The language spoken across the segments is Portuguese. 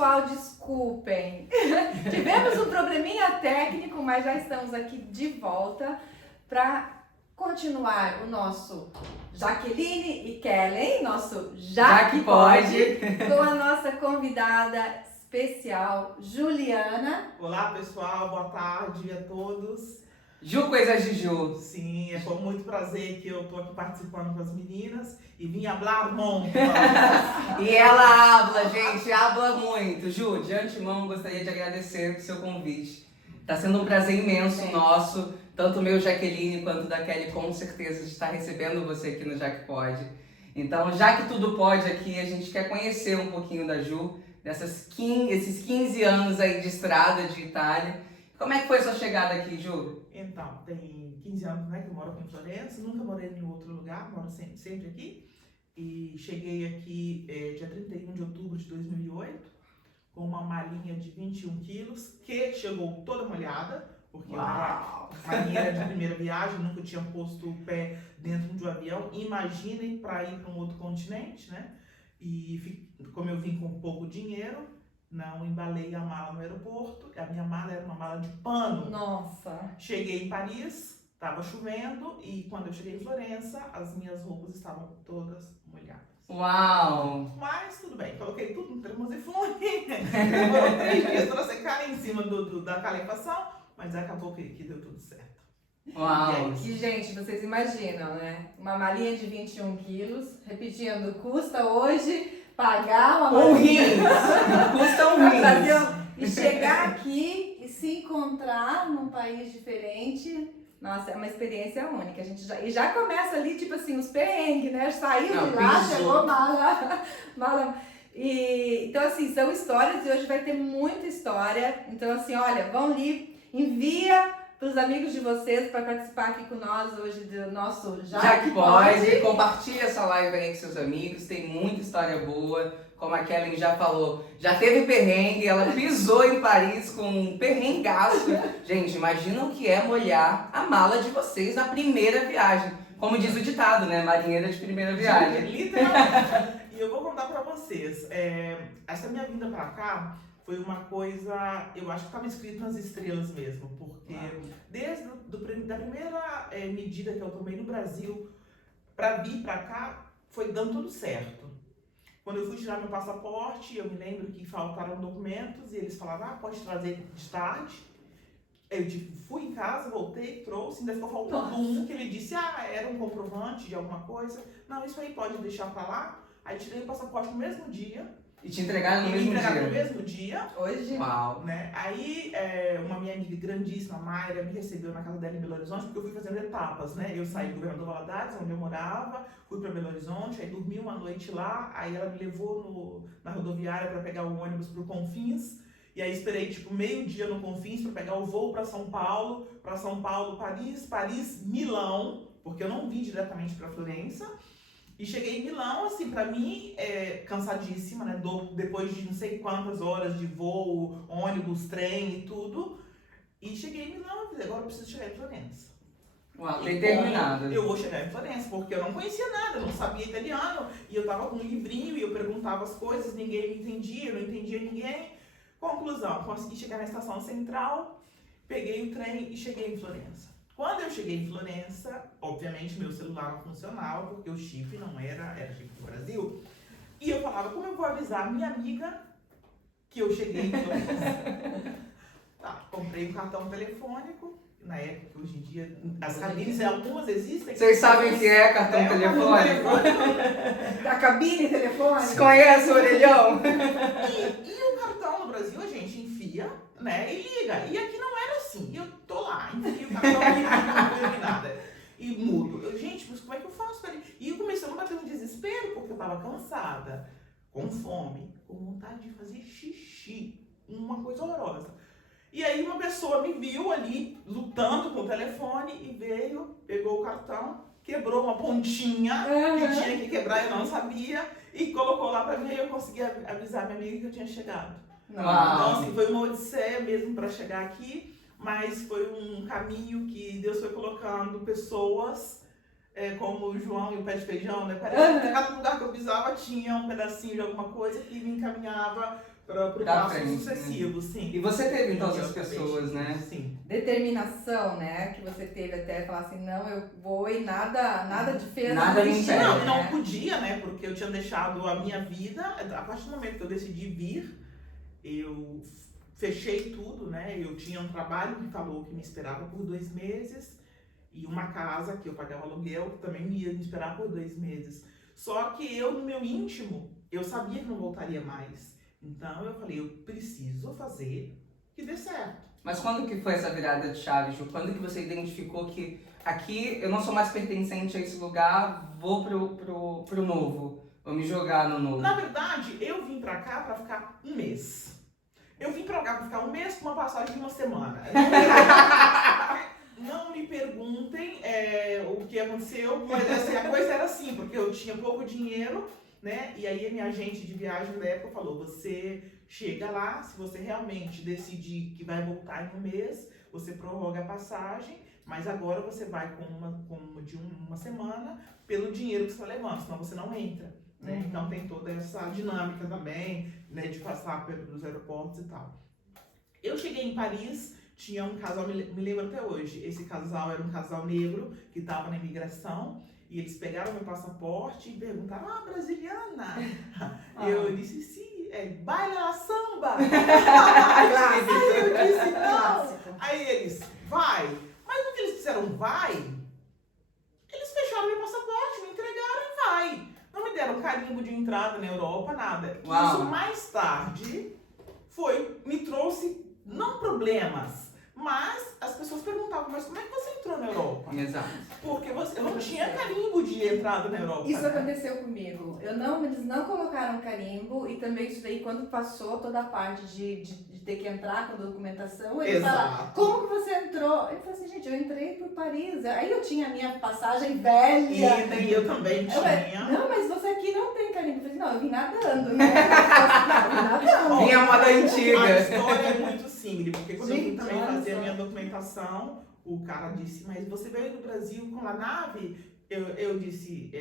pessoal, desculpem. Tivemos um probleminha técnico, mas já estamos aqui de volta para continuar o nosso Jaqueline e Kellen, nosso Já Que Pode, com a nossa convidada especial, Juliana. Olá, pessoal, boa tarde a todos. Ju, coisas de Ju. Sim, é com muito prazer que eu tô aqui participando com as meninas e vim hablar muito. E ela habla, gente, habla muito. Ju, de antemão, gostaria de agradecer o seu convite. Tá sendo um prazer imenso nosso, tanto o meu Jaqueline quanto da Kelly, com certeza, de estar recebendo você aqui no Já Que Pode. Então, já que tudo pode aqui, a gente quer conhecer um pouquinho da Ju, esses 15 anos aí de estrada de Itália. Como é que foi sua chegada aqui, Ju? Então, tem 15 anos, né, que eu moro aqui em Florença, nunca morei em outro lugar, moro sempre aqui. E cheguei aqui dia 31 de outubro de 2008, com uma malinha de 21 quilos, que chegou toda molhada, porque eu era marinheira de primeira viagem, nunca tinha posto o pé dentro de um avião. Imaginem para ir para um outro continente, né? E como eu vim com pouco dinheiro, não embalei a mala no aeroporto. A minha mala era uma mala de pano. Nossa! Cheguei em Paris, estava chovendo, e quando eu cheguei em Florença, as minhas roupas estavam todas molhadas. Uau! Mas tudo bem, coloquei tudo no termosifone. Demorou 3 dias para secar em cima da calefação, mas acabou que deu tudo certo. Uau! E, gente, vocês imaginam, né? Uma malinha de 21 quilos, repetindo, custa hoje pagar uma malinha. Custa um rins. E chegar aqui e se encontrar num país diferente, nossa, é uma experiência única. A gente já começa ali, tipo assim, os perrengues, né? Saiu de lá, chegou mala. Então, assim, são histórias e hoje vai ter muita história. Então, assim, olha, vão ali, envia para os amigos de vocês para participar aqui com nós hoje do nosso Já Que Pode. Compartilha essa live aí com seus amigos, tem muita história boa. Como a Kellen já falou, já teve perrengue, ela pisou em Paris com um perrengaço. Gente, imagina o que é molhar a mala de vocês na primeira viagem. Como diz o ditado, né? Marinheira de primeira viagem. Literalmente. E eu vou contar pra vocês. Essa minha vinda pra cá foi uma coisa, eu acho que estava escrito nas estrelas mesmo. Porque desde da primeira medida que eu tomei no Brasil pra vir pra cá, foi dando tudo certo. Quando eu fui tirar meu passaporte, eu me lembro que faltaram documentos e eles falaram, pode trazer de tarde. Eu fui em casa, voltei, trouxe, ainda ficou faltando um, que ele disse, era um comprovante de alguma coisa. Não, isso aí pode deixar pra lá. Aí tirei o passaporte no mesmo dia. E te entregaram no mesmo dia? Hoje. Uau! Né? Aí, uma minha amiga grandíssima, Mayra, me recebeu na casa dela em Belo Horizonte, porque eu fui fazendo etapas, né? Eu saí do Governador Valadares, onde eu morava, fui para Belo Horizonte, aí dormi uma noite lá, aí ela me levou na rodoviária para pegar o ônibus pro Confins, e aí esperei, tipo, meio-dia no Confins para pegar o voo para São Paulo, Paris, Paris, Milão, porque eu não vim diretamente para Florença. E cheguei em Milão, assim, pra mim, cansadíssima, né? Depois de não sei quantas horas de voo, ônibus, trem e tudo. E cheguei em Milão e falei, agora eu preciso chegar em Florença. Uau, determinada. Eu vou chegar em Florença, porque eu não conhecia nada, eu não sabia italiano. E eu tava com um livrinho e eu perguntava as coisas, ninguém me entendia, eu não entendia ninguém. Conclusão, consegui chegar na estação central, peguei o trem e cheguei em Florença. Quando eu cheguei em Florença, obviamente meu celular não funcionava, porque o chip não era chip do Brasil. E eu falava, como eu vou avisar minha amiga que eu cheguei em Florença? Comprei um cartão telefônico, na época, hoje em dia, as cabines, algumas existem. Vocês sabem o que é cartão telefônico? Da cabine telefônica? Você conhece o orelhão? E o cartão no Brasil a gente enfia, né, e liga. E aqui não era assim. Eu tô lá, enfio o cartão e nada. E mudo. Gente, mas como é que eu faço? E eu comecei a bater um desespero, porque eu tava cansada, com fome, com vontade de fazer xixi. Uma coisa horrorosa. E aí uma pessoa me viu ali, lutando com o telefone, e veio, pegou o cartão, quebrou uma pontinha, que tinha que quebrar, eu não sabia, e colocou lá pra mim, e eu consegui avisar minha amiga que eu tinha chegado. Uau. Então, assim, foi uma odisseia mesmo para chegar aqui, mas foi um caminho que Deus foi colocando pessoas como o João e o pé de feijão, né? Parece que cada lugar que eu pisava tinha um pedacinho de alguma coisa que me encaminhava para o passo sucessivo, sim. E você teve então essas pessoas, né? Sim. Determinação, né? Que você teve até falar assim, não, eu vou e nada de feira. Nada me impede. Não podia, né? Porque eu tinha deixado a minha vida, a partir do momento que eu decidi vir, eu fechei tudo, né? Eu tinha um trabalho que falou que me esperava por 2 meses e uma casa que eu pagava aluguel que também ia me esperar por 2 meses. Só que eu, no meu íntimo, eu sabia que não voltaria mais. Então eu falei, eu preciso fazer que dê certo. Mas quando que foi essa virada de chave, Ju? Quando que você identificou que aqui eu não sou mais pertencente a esse lugar, vou pro novo, vou me jogar no novo? Na verdade, eu vim pra cá pra ficar 1 mês. Eu vim pra cá pra ficar 1 mês com uma passagem de 1 semana. Não me perguntem o que aconteceu, mas assim, a coisa era assim, porque eu tinha pouco dinheiro, né? E aí a minha agente de viagem da época falou, você chega lá, se você realmente decidir que vai voltar em 1 mês, você prorroga a passagem, mas agora você vai com uma semana pelo dinheiro que você está levando, senão você não entra. Né? Então tem toda essa dinâmica também, né, de passar pelos aeroportos e tal. Eu cheguei em Paris, tinha um casal, me lembro até hoje, esse casal era um casal negro que estava na imigração e eles pegaram meu passaporte e perguntaram, brasiliana? Eu disse, sim, baila samba! Aí eu disse, não! Aí eles, vai! Mas no que eles disseram vai, eles fecharam meu passaporte, me entregaram e vai! Não me deram carimbo de entrada na Europa, nada. Uau. Isso mais tarde me trouxe, não problemas, mas as pessoas perguntavam, mas como é que você entrou na Europa? Exato. Porque eu não tinha carimbo de entrada na Europa. Isso aconteceu comigo. Eles não colocaram carimbo e também isso daí, quando passou toda a parte de ter que entrar com a documentação, eles falaram, como que você entrou? Eu falei assim, gente, eu entrei por Paris. Aí eu tinha a minha passagem velha. E eu também tinha. Não, mas você aqui não tem carimbo. Eu falei, não, eu vim nadando, né? Eu vim nadando. Minha moda antiga. A história é muito simples, porque quando eu vim também olha fazer só. a minha documentação, o cara disse, mas você veio do Brasil com a nave? Eu disse,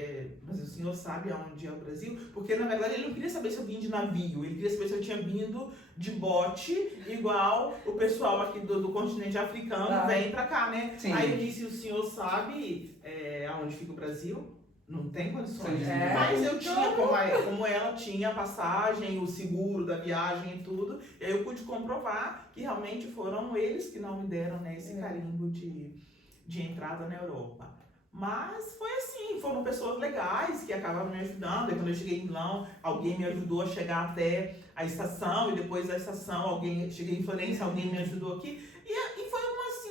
mas o senhor sabe aonde é o Brasil? Porque, na verdade, ele não queria saber se eu vim de navio, ele queria saber se eu tinha vindo de bote, igual o pessoal aqui do continente africano vem pra cá, né? Sim. Aí eu disse, o senhor sabe aonde fica o Brasil? Não tem condições. Sim. Mas eu tinha, como ela tinha a passagem, o seguro da viagem e tudo, e aí eu pude comprovar que realmente foram eles que não me deram, né, esse carimbo de entrada na Europa. Mas foi assim, foram pessoas legais que acabaram me ajudando. E quando eu cheguei em Milão, alguém me ajudou a chegar até a estação, e depois da estação, cheguei em Florença, alguém me ajudou aqui. E foi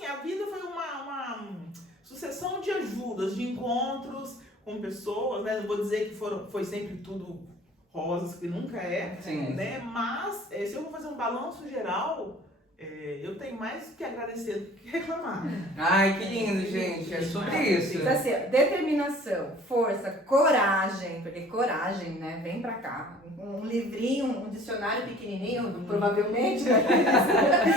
a vida foi uma sucessão de ajudas, de encontros com pessoas, né? Não vou dizer que foi sempre tudo rosas, que nunca é, Sim. né? Mas se eu vou fazer um balanço geral, eu tenho mais que agradecer do que reclamar. Ai, que lindo, gente. É sobre isso. Então, assim, determinação, força, coragem, porque coragem, né? Vem pra cá. Um livrinho, um dicionário pequenininho, provavelmente, né?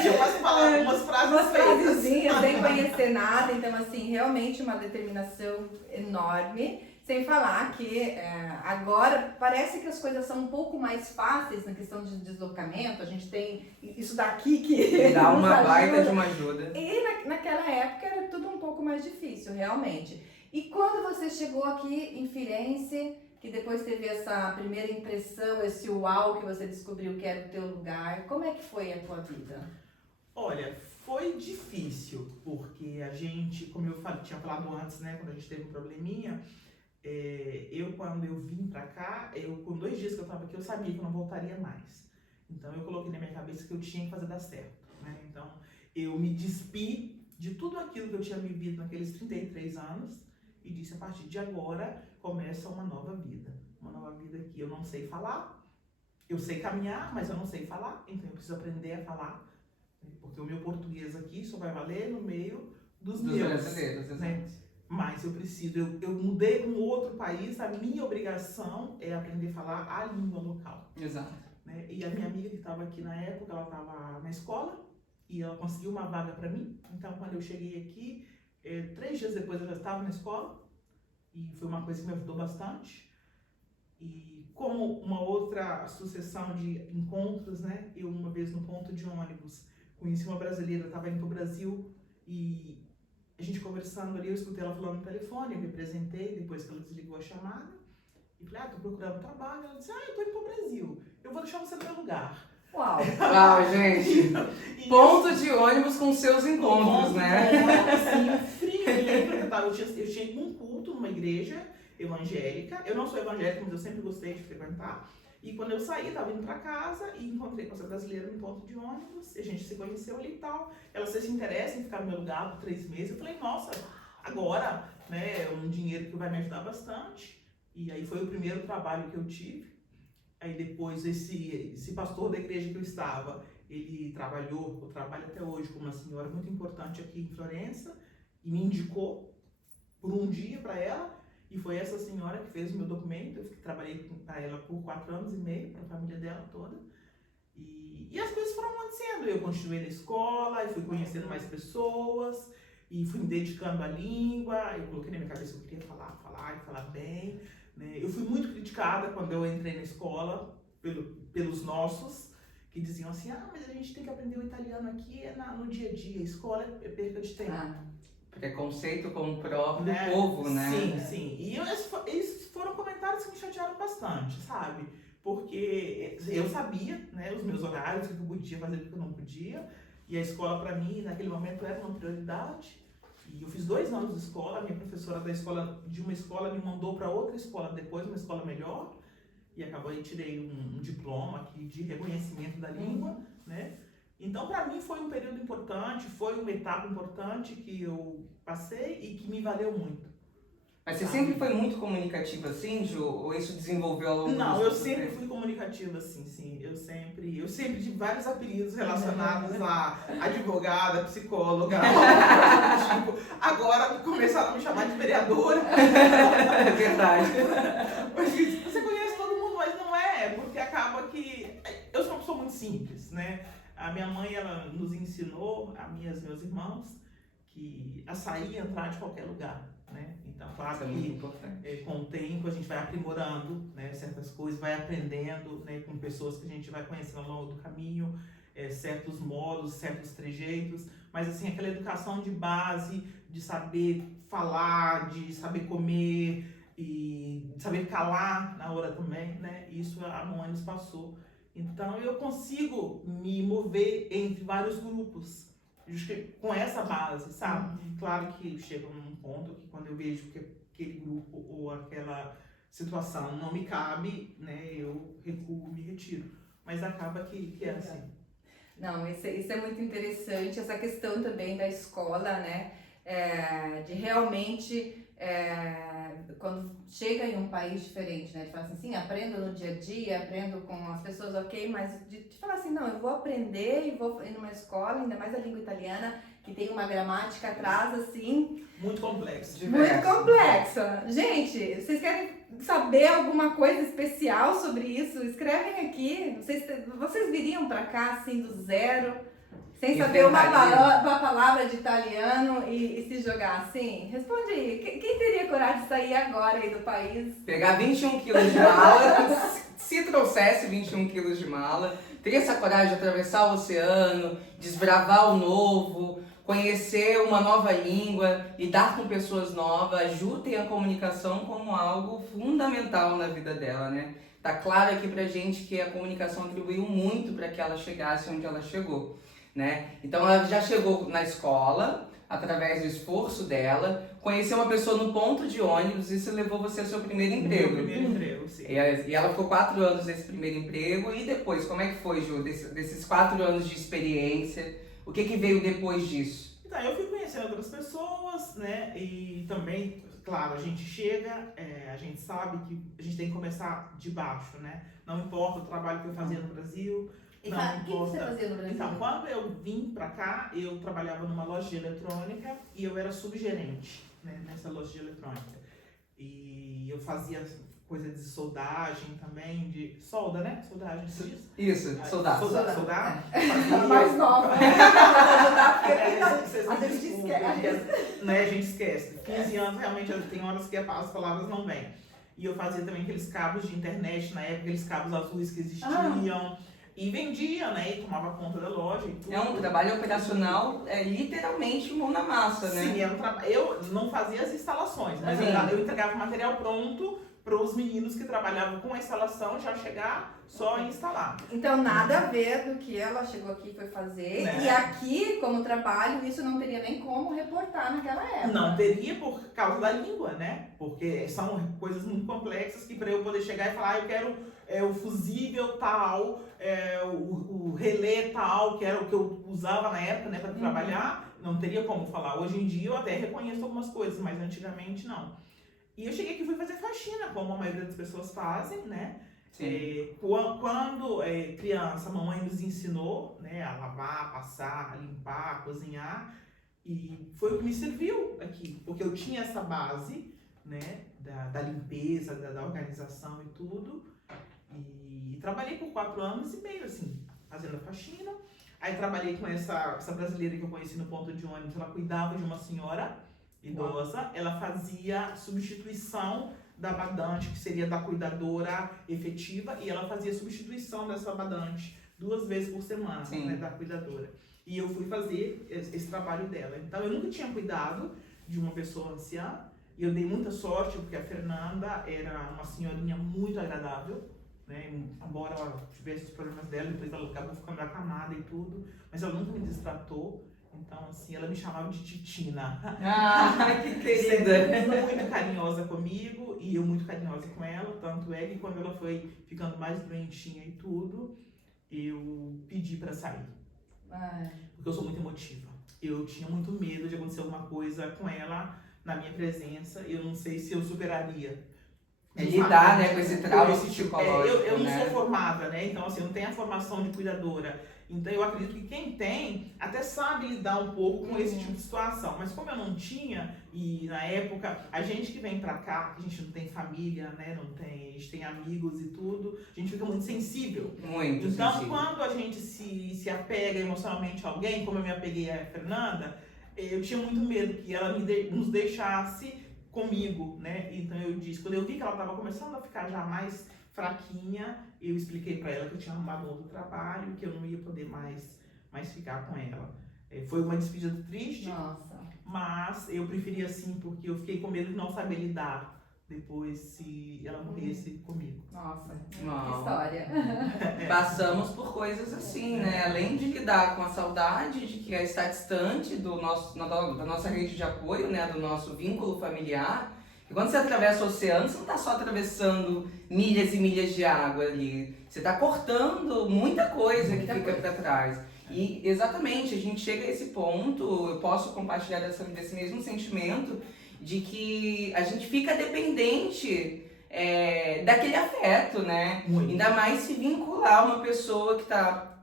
Eu posso falar umas frasezinhas, sem conhecer nada. Então, assim, realmente uma determinação enorme. Sem falar que agora parece que as coisas são um pouco mais fáceis na questão de deslocamento. A gente tem isso daqui que dá uma nos baita ajuda. de uma ajuda. E naquela época era tudo um pouco mais difícil, realmente. E quando você chegou aqui em Firenze, que depois teve essa primeira impressão, esse uau que você descobriu que era o teu lugar, como é que foi a tua vida? Olha, foi difícil, porque a gente, como eu tinha falado antes, né, quando a gente teve um probleminha, quando eu vim pra cá, com 2 dias que eu tava aqui, eu sabia que eu não voltaria mais. Então eu coloquei na minha cabeça que eu tinha que fazer dar certo, né? Então eu me despi de tudo aquilo que eu tinha vivido naqueles 33 anos e disse, a partir de agora começa uma nova vida. Uma nova vida que eu não sei falar, eu sei caminhar, mas eu não sei falar, então eu preciso aprender a falar, porque o meu português aqui só vai valer no meio dos meus brasileiros, né? Mas eu preciso, eu mudei para um outro país, a minha obrigação é aprender a falar a língua local. Exato. Né? E a minha amiga que estava aqui na época, ela estava na escola e ela conseguiu uma vaga para mim. Então, quando eu cheguei aqui, 3 dias depois eu já estava na escola e foi uma coisa que me ajudou bastante. E como uma outra sucessão de encontros, né? Eu uma vez no ponto de ônibus conheci uma brasileira, estava indo para o Brasil e a gente conversando ali, eu escutei ela falando no telefone, eu me apresentei depois que ela desligou a chamada e falei, tô procurando trabalho. Ela disse, eu tô indo para o Brasil, eu vou deixar você no meu lugar. Uau! Uau, gente! Ponto de ônibus com seus encontros, né? Assim, frio. Eu lembro que eu tinha ido num culto numa igreja evangélica. Eu não sou evangélica, mas eu sempre gostei de frequentar. E quando eu saí, estava indo para casa e encontrei com essa brasileira no ponto de ônibus. A gente se conheceu ali e tal. Ela se interessa em ficar no meu lugar por 3 meses. Eu falei, nossa, agora, né, é um dinheiro que vai me ajudar bastante. E aí foi o primeiro trabalho que eu tive. Aí depois esse pastor da igreja que eu estava, ele trabalha até hoje com uma senhora muito importante aqui em Florença e me indicou por um dia para ela. E foi essa senhora que fez o meu documento. Eu trabalhei para ela por 4 anos e meio, para a família dela toda. E as coisas foram acontecendo. Eu continuei na escola, e fui conhecendo mais pessoas, e fui me dedicando à língua. Eu coloquei na minha cabeça que eu queria falar bem. Né? Eu fui muito criticada quando eu entrei na escola pelos nossos, que diziam assim, mas a gente tem que aprender o italiano aqui no dia a dia, a escola é perca de tempo. Preconceito com o próprio né? povo, né? Sim. E esses foram comentários que me chatearam bastante, sabe? Porque eu sabia, né, os meus horários, o que eu podia fazer, o que eu não podia. E a escola, para mim, naquele momento, era uma prioridade. E eu fiz 2 anos de escola. A minha professora de uma escola me mandou para outra escola depois, uma escola melhor. E acabou aí, tirei um diploma aqui de reconhecimento da língua, né? Então, para mim, foi um período importante, foi uma etapa importante que eu passei e que me valeu muito. Mas você sempre foi muito comunicativa assim, Ju? Ou isso desenvolveu ao longo Não, eu sempre fui comunicativa, assim, sim. Eu sempre tive vários apelidos relacionados a advogada, psicóloga, tipo, agora começaram a me chamar de vereadora. É verdade. Você conhece todo mundo, mas não é, porque acaba que... Eu sou uma pessoa muito simples, né? A minha mãe, ela nos ensinou, a mim e aos meus irmãos, que a sair e entrar de qualquer lugar, né? Então, claro que com o tempo a gente vai aprimorando, né, certas coisas, vai aprendendo, né, com pessoas que a gente vai conhecendo ao longo do caminho, certos modos, certos trejeitos, mas assim, aquela educação de base, de saber falar, de saber comer e de saber calar na hora também, né? Isso a Moana nos passou. Então eu consigo me mover entre vários grupos com essa base, sabe? Claro que chega num ponto que quando eu vejo que aquele grupo ou aquela situação não me cabe, né, eu recuo, me retiro. Mas acaba que é assim. Não, isso é muito interessante, essa questão também da escola, né? De realmente, quando chega em um país diferente, né? De falar assim, sim, aprendo no dia a dia, aprendo com as pessoas, ok, mas de falar assim, não, eu vou aprender e vou ir numa escola, ainda mais a língua italiana, que tem uma gramática atrás, assim... Muito complexa. Muito complexa. Gente, vocês querem saber alguma coisa especial sobre isso? Escrevem aqui. Vocês viriam pra cá, assim, do zero, sem saber uma palavra de italiano e se jogar assim? Responde aí. Quem teria coragem de sair agora aí do país? Pegar 21 quilos de mala, se trouxesse 21 quilos de mala, ter essa coragem de atravessar o oceano, desbravar o novo, conhecer uma nova língua, lidar com pessoas novas. A Ju tem a comunicação como algo fundamental na vida dela, né? Tá claro aqui pra gente que a comunicação contribuiu muito para que ela chegasse onde ela chegou, né? Então ela já chegou na escola, através do esforço dela, conheceu uma pessoa no ponto de ônibus, isso levou você ao seu primeiro emprego. Meu primeiro emprego, sim. E ela ficou 4 anos nesse primeiro emprego, e depois, como é que foi, Ju, desses 4 anos de experiência? O que veio depois disso? Então, eu fui conhecendo outras pessoas, né, e também, claro, a gente chega, a gente sabe que a gente tem que começar de baixo, né, não importa o trabalho que eu fazia no Brasil, o que você fazia no Brasil? Então, quando eu vim pra cá, eu trabalhava numa loja de eletrônica e eu era subgerente, né, nessa loja de eletrônica, e eu fazia coisa de soldagem também, de solda, né? Soldagem, se diz? Isso, soldado. Soldar. A mais nova. Ajudar, porque Vocês a gente esquece. Né, a gente esquece. 15 anos, realmente, tem horas que as palavras não vêm. E eu fazia também aqueles cabos de internet, na época, aqueles cabos azuis que existiam. E vendia, né? E tomava conta da loja e tudo. É um trabalho operacional, literalmente mão na massa, né? Sim, era um eu não fazia as instalações, mas eu entregava o material pronto para os meninos que trabalhavam com a instalação já chegar só a instalar. Então, nada a ver do que ela chegou aqui e foi fazer. Né? E aqui, como trabalho, isso não teria nem como reportar naquela época. Não teria por causa da língua, né? Porque são coisas muito complexas que para eu poder chegar e falar, eu quero o fusível tal, o relé tal, que era o que eu usava na época, né, para trabalhar, não teria como falar. Hoje em dia eu até reconheço algumas coisas, mas antigamente não. E eu cheguei aqui e fui fazer faxina, como a maioria das pessoas fazem, né? Quando criança, a mamãe nos ensinou, né, a lavar, passar, a limpar, a cozinhar. E foi o que me serviu aqui, porque eu tinha essa base, né, da limpeza, da organização e tudo. E trabalhei por 4 anos e meio, assim, fazendo a faxina. Aí trabalhei com essa brasileira que eu conheci no ponto de ônibus, ela cuidava de uma senhora idosa, ela fazia substituição da badante, que seria da cuidadora efetiva, e ela fazia substituição dessa badante 2 vezes por semana, né, da cuidadora. E eu fui fazer esse trabalho dela. Então eu nunca tinha cuidado de uma pessoa anciã, e eu dei muita sorte, porque a Fernanda era uma senhorinha muito agradável, né, embora ela tivesse os problemas dela, depois ela acabou ficando acamada e tudo, mas ela nunca me destratou. Então, assim, ela me chamava de Titina. Ah, que querida! Muito carinhosa comigo e eu muito carinhosa com ela. Tanto é que quando ela foi ficando mais doentinha e tudo, eu pedi pra sair. Porque eu sou muito emotiva. Eu tinha muito medo de acontecer alguma coisa com ela na minha presença. Eu não sei se eu superaria. Lidar, né, com esse trauma psicológico, eu não sou formada, né? Então, assim, eu não tenho a formação de cuidadora. Então, eu acredito que quem tem até sabe lidar um pouco com esse tipo de situação. Mas como eu não tinha, e na época, a gente que vem pra cá, que a gente não tem família, né? A gente tem amigos e tudo, a gente fica muito sensível. Muito então, sensível. Quando a gente se apega emocionalmente a alguém, como eu me apeguei a Fernanda, eu tinha muito medo que ela nos deixasse comigo, né? Então eu disse, quando eu vi que ela estava começando a ficar já mais fraquinha, eu expliquei para ela que eu tinha arrumado outro trabalho, que eu não ia poder mais ficar com ela. Foi uma despedida triste, mas eu preferi assim, porque eu fiquei com medo de não saber lidar depois se ela morresse comigo. Nossa, que história. Passamos por coisas assim, né? Além de lidar com a saudade de que está distante da nossa rede de apoio, né? Do nosso vínculo familiar. E quando você atravessa o oceano, você não está só atravessando milhas e milhas de água ali. Você está cortando muita coisa que fica para trás. E exatamente, a gente chega a esse ponto, eu posso compartilhar desse mesmo sentimento, de que a gente fica dependente daquele afeto, né? Muito. Ainda mais se vincular a uma pessoa que está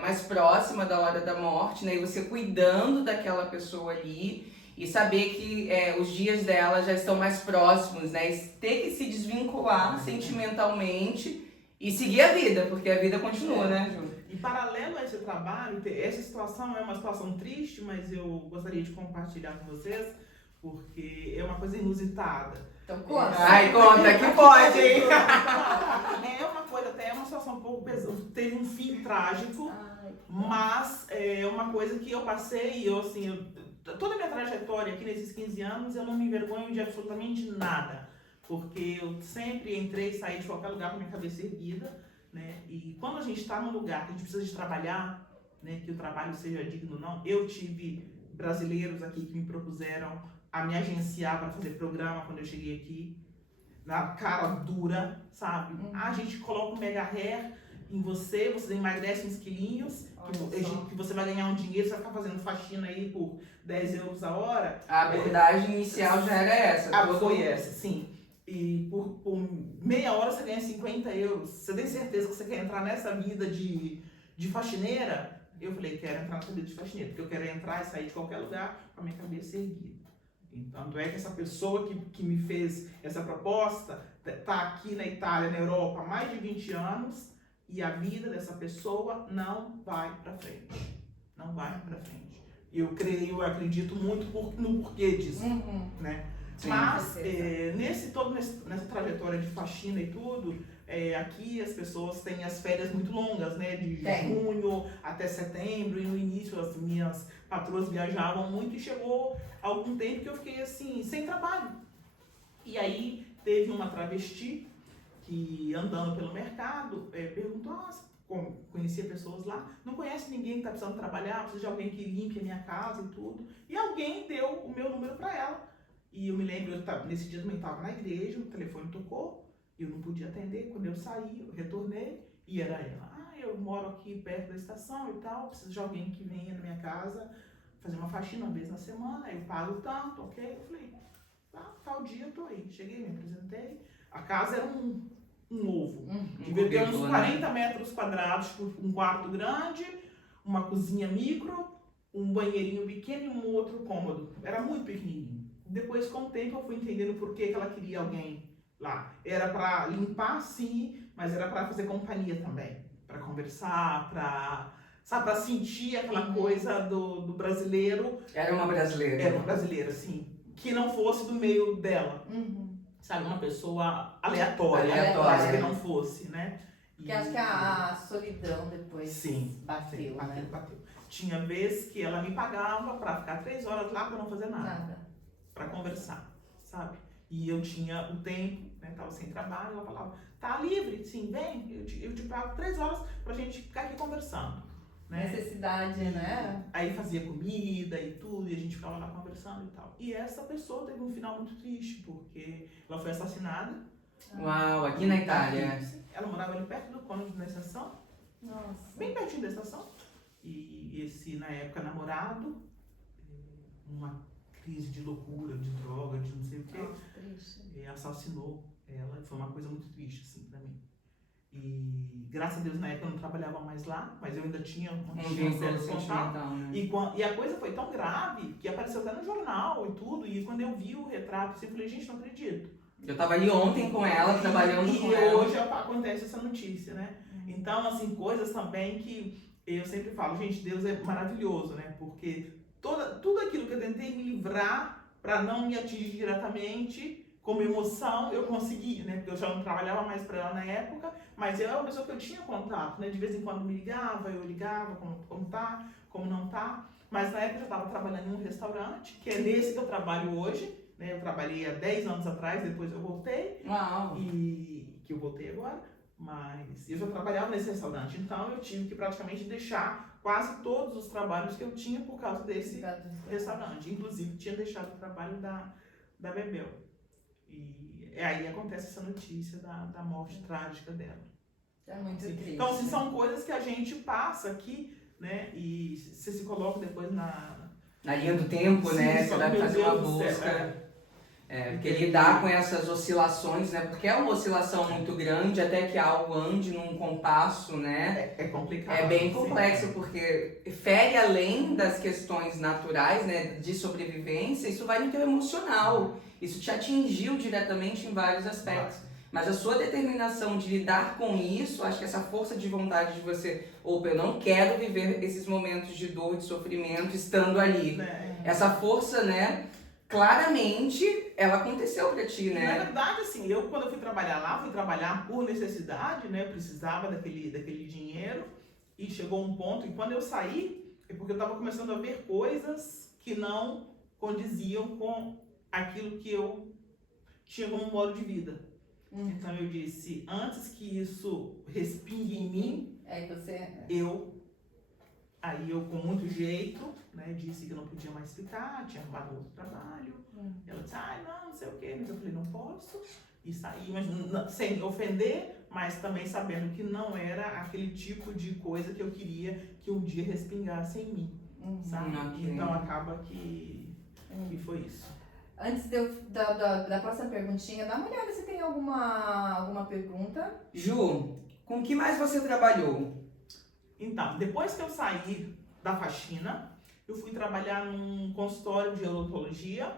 mais próxima da hora da morte, né? E você cuidando daquela pessoa ali e saber que os dias dela já estão mais próximos, né? E ter que se desvincular sentimentalmente e seguir a vida, porque a vida continua, né, Ju? E paralelo a esse trabalho, essa situação é uma situação triste, mas eu gostaria de compartilhar com vocês, porque é uma coisa inusitada. Então conta. Ai, conta que pode, hein? É uma situação um pouco pesada. Teve um fim trágico, mas é uma coisa que eu passei, toda a minha trajetória aqui nesses 15 anos, eu não me envergonho de absolutamente nada. Porque eu sempre entrei e saí de qualquer lugar com a minha cabeça erguida, né? E quando a gente está num lugar que a gente precisa de trabalhar, né, que o trabalho seja digno ou não, eu tive brasileiros aqui que me propuseram a me agenciar para fazer programa quando eu cheguei aqui, na cara dura, sabe? A gente coloca um mega hair em você emagrece uns quilinhos, que você vai ganhar um dinheiro, você vai ficar fazendo faxina aí por 10 euros a hora. A abordagem inicial já era essa. Foi essa, sim. E por meia hora você ganha 50 euros. Você tem certeza que você quer entrar nessa vida de faxineira? Eu falei, quero entrar nessa vida de faxineira, porque eu quero entrar e sair de qualquer lugar com a minha cabeça erguida. Tanto é que essa pessoa que me fez essa proposta tá aqui na Itália, na Europa, há mais de 20 anos e a vida dessa pessoa não vai para frente. Não vai para frente. Eu acredito muito no porquê disso, né? Sim, mas nessa trajetória de faxina e tudo, aqui as pessoas têm as férias muito longas, né? De junho até setembro, e no início as minhas patroas viajavam muito e chegou algum tempo que eu fiquei assim, sem trabalho. E aí teve uma travesti que, andando pelo mercado, perguntou, conhecia pessoas lá, não conhece ninguém que está precisando trabalhar, precisa de alguém que limpe a minha casa e tudo. E alguém deu o meu número para ela. E eu me lembro, nesse dia eu também estava na igreja, o telefone tocou, e eu não podia atender. Quando eu saí, eu retornei, e era ela. Eu moro aqui perto da estação e tal, preciso de alguém que venha na minha casa fazer uma faxina uma vez na semana, eu pago tanto, ok? Eu falei, tal dia eu tô aí. Cheguei, me apresentei. A casa era um ovo. Devia ter uns 40 metros quadrados, um quarto grande, uma cozinha micro, um banheirinho pequeno e um outro cômodo. Era muito pequenininho. Depois, com o tempo, eu fui entendendo por que ela queria alguém lá. Era para limpar, sim, mas era para fazer companhia também. Para conversar, para sentir aquela coisa do brasileiro. Era uma brasileira. Era uma brasileira, sim. Que não fosse do meio dela. Sabe, uma pessoa aleatória. Que não fosse, né? Porque acho que a solidão depois bateu, né? Bateu. Tinha vez que ela me pagava para ficar 3 horas lá para não fazer nada. Para conversar, sabe? E eu tinha o tempo, né? Tava sem trabalho, ela falava, tá livre? Sim, vem, eu te pago 3 horas pra gente ficar aqui conversando. Né? Necessidade, né? Aí fazia comida e tudo, e a gente ficava lá conversando e tal. E essa pessoa teve um final muito triste, porque ela foi assassinada. Uau, aqui na Itália. Ela morava ali perto do cônjuge na estação. Nossa. Bem pertinho da estação. E esse, na época, namorado, uma crise de loucura, de droga, de não sei o quê. Nossa, triste. E assassinou ela. Foi uma coisa muito triste, assim, pra mim. E graças a Deus na época eu não trabalhava mais lá, mas eu ainda tinha um certo contato. Né? E a coisa foi tão grave que apareceu até no jornal e tudo. E quando eu vi o retrato, eu falei, gente, não acredito. Eu tava ali ontem com ela, trabalhando com ela. E hoje acontece essa notícia, né? Então, assim, coisas também que eu sempre falo, gente, Deus é maravilhoso, né? Porque tudo aquilo que eu tentei me livrar para não me atingir diretamente, como emoção, eu consegui, né? Porque eu já não trabalhava mais para ela na época, mas eu era uma pessoa que eu tinha contato, né? De vez em quando me ligava, eu ligava, como tá, como não tá. Mas na época eu já estava trabalhando em um restaurante, que é nesse que eu trabalho hoje, né? Eu trabalhei há 10 anos atrás, depois eu voltei. Uau! E que eu voltei agora, mas eu já trabalhava nesse restaurante, então eu tive que praticamente deixar quase todos os trabalhos que eu tinha por causa desse restaurante. Inclusive, tinha deixado o trabalho da Bebel. E aí acontece essa notícia da morte trágica dela. É muito triste. Então, assim, são coisas que a gente passa aqui, né? E você se coloca depois na linha do tempo, né? Você vai fazer uma busca. Porque lidar com essas oscilações, né? Porque é uma oscilação muito grande até que algo ande num compasso, né? É complicado. É bem complexo, porque fere além das questões naturais, né? De sobrevivência, isso vai no teu emocional. Isso te atingiu diretamente em vários aspectos. Mas a sua determinação de lidar com isso, acho que essa força de vontade de você, opa, eu não quero viver esses momentos de dor, de sofrimento, estando ali. Essa força, né? Claramente, ela aconteceu pra ti, né? Na verdade, assim, quando eu fui trabalhar por necessidade, né? Eu precisava daquele dinheiro. E chegou um ponto, e quando eu saí, é porque eu tava começando a ver coisas que não condiziam com aquilo que eu tinha como modo de vida. Então eu disse, antes que isso respingue em mim, aí eu com muito jeito, né, disse que eu não podia mais ficar, tinha arrumado outro trabalho. Ela disse, não sei o quê, mas eu falei, não posso. E saí, mas sem ofender, mas também sabendo que não era aquele tipo de coisa que eu queria que um dia respingasse em mim, sabe? Então acaba que foi isso. Antes da próxima perguntinha, dá uma olhada se tem alguma pergunta. Ju, com que mais você trabalhou? Então, depois que eu saí da faxina, eu fui trabalhar num consultório de odontologia,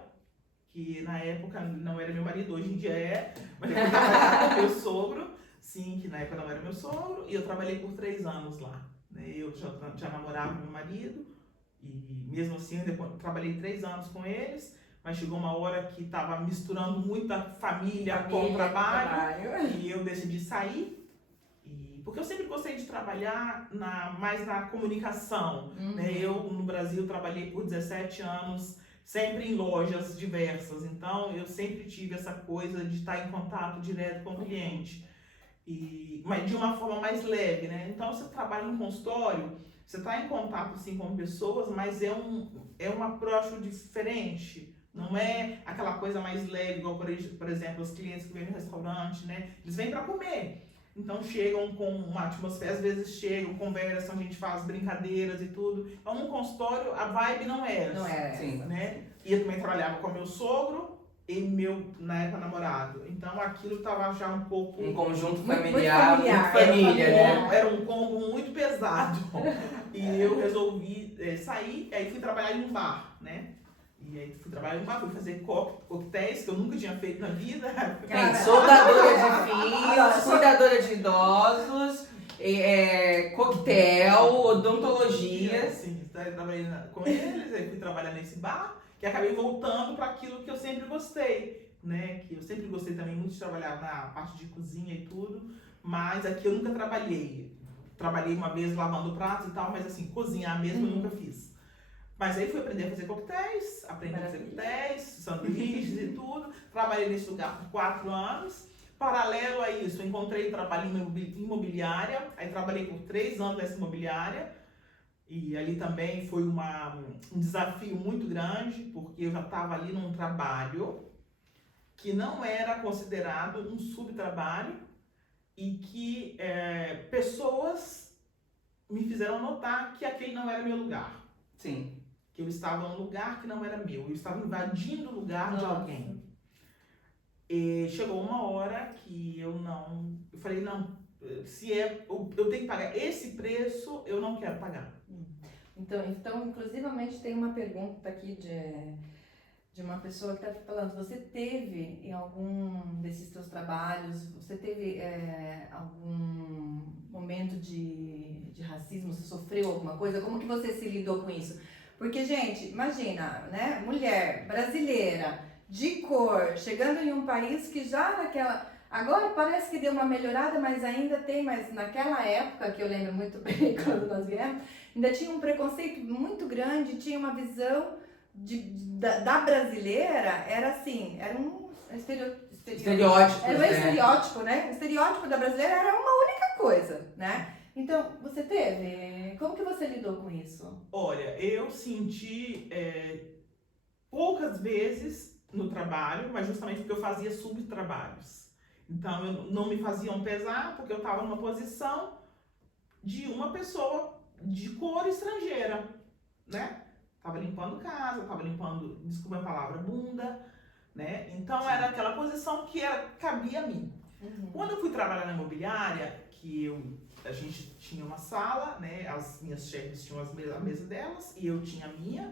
que na época não era meu marido, hoje em dia é, mas eu fui trabalhar com meu sogro, sim, que na época não era meu sogro, e eu trabalhei por 3 anos lá. Né? Eu já namorava com meu marido, e mesmo assim eu trabalhei 3 anos com eles, mas chegou uma hora que estava misturando muita família com trabalho, e eu decidi sair. Porque eu sempre gostei de trabalhar mais na comunicação. Né? Eu, no Brasil, trabalhei por 17 anos, sempre em lojas diversas. Então, eu sempre tive essa coisa de estar em contato direto com o cliente. Mas de uma forma mais leve, né? Então, você trabalha em consultório, você está em contato, sim, com pessoas, mas é um approach diferente. Não é aquela coisa mais leve, igual, por exemplo, os clientes que vêm no restaurante, né? Eles vêm para comer. Então chegam com uma atmosfera, às vezes chegam, conversam, a gente faz brincadeiras e tudo. Então no consultório a vibe não é essa. Não é sim, né? E eu também trabalhava com meu sogro e meu, na época, namorado. Então aquilo estava já um pouco... Um conjunto familiar, muito família, né? Era um combo muito pesado. E eu resolvi sair, aí fui trabalhar em um bar, né? E aí fui trabalhar em um bar, fui fazer coquetéis, que eu nunca tinha feito na vida. Soldadora de vinhos, cuidadora de idosos, coquetel, odontologia. Sim, trabalhei com eles, aí fui trabalhar nesse bar, que acabei voltando para aquilo que eu sempre gostei, né? Que eu sempre gostei também muito de trabalhar na parte de cozinha e tudo, mas aqui eu nunca trabalhei. Trabalhei uma vez lavando pratos e tal, mas assim, cozinhar mesmo eu nunca fiz. Mas aí fui aprender a fazer coquetéis, sanduíches e tudo. Trabalhei nesse lugar por 4 anos. Paralelo a isso, eu encontrei trabalho em imobiliária. Aí trabalhei por 3 anos nessa imobiliária. E ali também foi um desafio muito grande, porque eu já estava ali num trabalho que não era considerado um subtrabalho e que pessoas me fizeram notar que aquele não era meu lugar. Sim. Que eu estava num lugar que não era meu, eu estava invadindo o lugar de alguém. E chegou uma hora que eu falei, não, se eu tenho que pagar esse preço, eu não quero pagar. Então, inclusivamente tem uma pergunta aqui de uma pessoa que está falando, você teve em algum desses seus trabalhos, você teve algum momento de racismo, você sofreu alguma coisa? Como que você se lidou com isso? Porque, gente, imagina, né? Mulher brasileira, de cor, chegando em um país que já naquela... Agora parece que deu uma melhorada, mas ainda tem, mas naquela época, que eu lembro muito bem quando nós viemos, ainda tinha um preconceito muito grande, tinha uma visão da brasileira, era assim, era um estereótipo. Era um estereótipo, né? O estereótipo da brasileira era uma única coisa, né? Então, você teve? Como que você lidou com isso? Olha, eu senti poucas vezes no trabalho, mas justamente porque eu fazia subtrabalhos. Então, não me faziam pesar porque eu estava numa posição de uma pessoa de cor estrangeira, né? Tava limpando casa, tava limpando, desculpa a palavra, bunda, né? Então, era aquela posição que cabia a mim. Quando eu fui trabalhar na imobiliária, a gente tinha uma sala, né? As minhas chefes tinham a mesa delas e eu tinha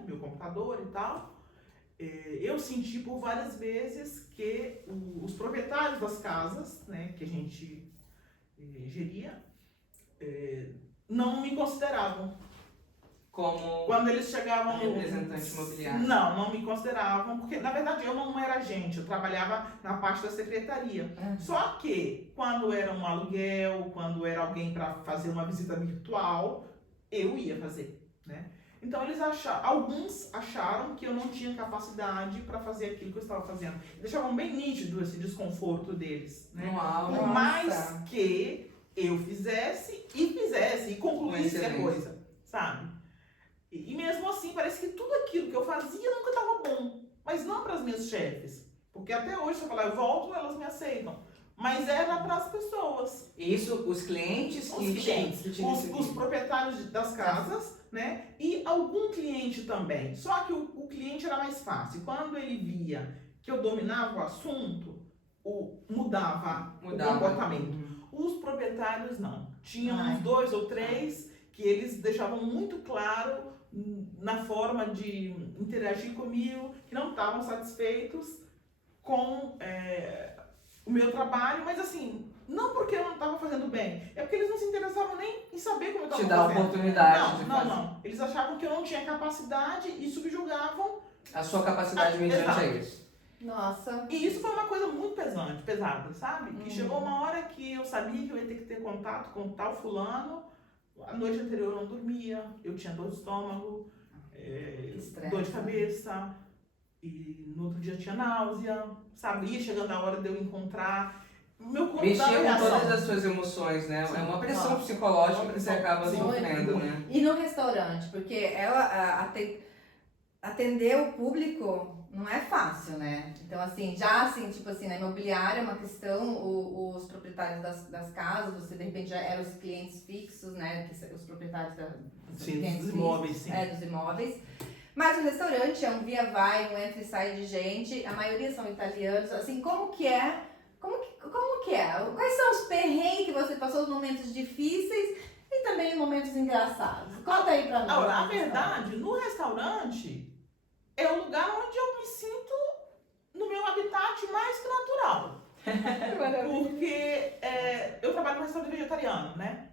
meu computador e tal. Eu senti por várias vezes que os proprietários das casas, né, que a gente geria, não me consideravam. Como quando eles chegavam representante imobiliário? Não me consideravam, porque na verdade eu não era agente, eu trabalhava na parte da secretaria. Só que quando era um aluguel, quando era alguém para fazer uma visita virtual, eu ia fazer, né? Então alguns acharam que eu não tinha capacidade para fazer aquilo que eu estava fazendo. Deixavam bem nítido esse desconforto deles, né? Por mais que eu fizesse e concluísse a coisa, sabe? E mesmo assim, parece que tudo aquilo que eu fazia nunca estava bom. Mas não para as minhas chefes. Porque até hoje, se eu falar, eu volto, elas me aceitam. Mas era para as pessoas. Isso, os clientes? Os proprietários das casas, né? E algum cliente também. Só que o cliente era mais fácil. Quando ele via que eu dominava o assunto, mudava o comportamento. Os proprietários não. Tinham uns 2 ou 3... que eles deixavam muito claro na forma de interagir comigo, que não estavam satisfeitos com o meu trabalho, mas assim, não porque eu não estava fazendo bem, é porque eles não se interessavam nem em saber como eu estava fazendo. Te dar a oportunidade de fazer. Não. Eles achavam que eu não tinha capacidade e subjugavam a sua capacidade mediante a isso. Nossa. E isso foi uma coisa muito pesada, sabe? Que chegou uma hora que eu sabia que eu ia ter que ter contato com tal fulano. A noite anterior eu não dormia, eu tinha dor de estômago, dor de cabeça, e no outro dia tinha náusea, sabe? Ia chegando a hora de eu encontrar. Meu corpo Mexia com reação. todas as suas emoções, né? Sim. É uma pressão psicológica que você acaba Sim. sofrendo, né? E no restaurante, porque ela atender o público não é fácil, né? Então, assim, tipo assim, na imobiliária é uma questão, os proprietários das casas, você de repente já eram os clientes fixos, né? Os proprietários Dos imóveis, sim. Dos imóveis. Mas o restaurante é um via-vai, um entra e sai de gente, a maioria são italianos, assim, como que é? Quais são os perrengues que você passou, os momentos difíceis e também momentos engraçados? Conta aí pra nós. Agora, a verdade, no restaurante é o lugar onde eu me sinto no meu habitat mais que natural. Porque eu trabalho no restaurante vegetariano, né?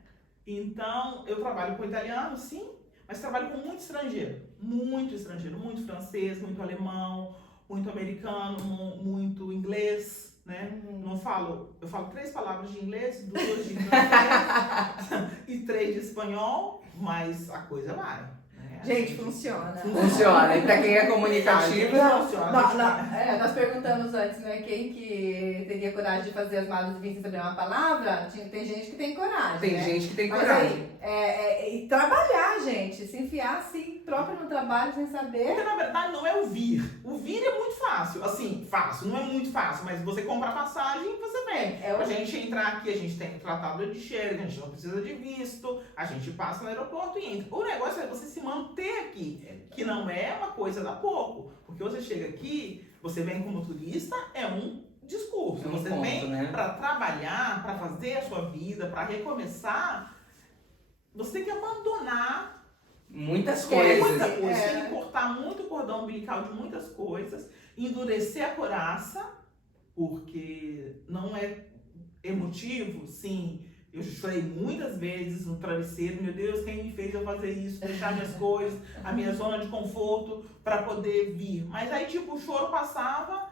Então, eu trabalho com italiano, sim, mas trabalho com muito estrangeiro, muito francês, muito alemão, muito americano, muito inglês, né? Eu falo 3 palavras de inglês, 2 de francês e 3 de espanhol, mas a coisa vai. Né? Gente, funciona. Funciona. E pra quem é comunicativo, Nós perguntamos antes, né, quem que teria coragem de fazer as malas e vir sem saber uma palavra. Tem gente que tem coragem. Tem né? gente que tem Mas coragem. aí, e trabalhar, gente, se enfiar assim, próprio no trabalho sem saber. Porque na verdade não é o vir. O vir é muito fácil. Assim, fácil, não é muito fácil, mas você compra a passagem e você vem. Pra gente entrar aqui, a gente tem tratado de Schengen, a gente não precisa de visto, a gente passa no aeroporto e entra. O negócio é você se manter aqui, que não é uma coisa da pouco. Porque você chega aqui, você vem como turista, é um discurso. Você vem, né, para trabalhar, para fazer a sua vida, para recomeçar, você tem que abandonar muitas coisas. Você tem que cortar muito o cordão umbilical de muitas coisas, endurecer a coraça, porque não é emotivo, sim. Eu chorei muitas vezes no travesseiro, meu Deus, quem me fez eu fazer isso, deixar minhas coisas, a minha zona de conforto para poder vir. Mas aí, tipo, o choro passava,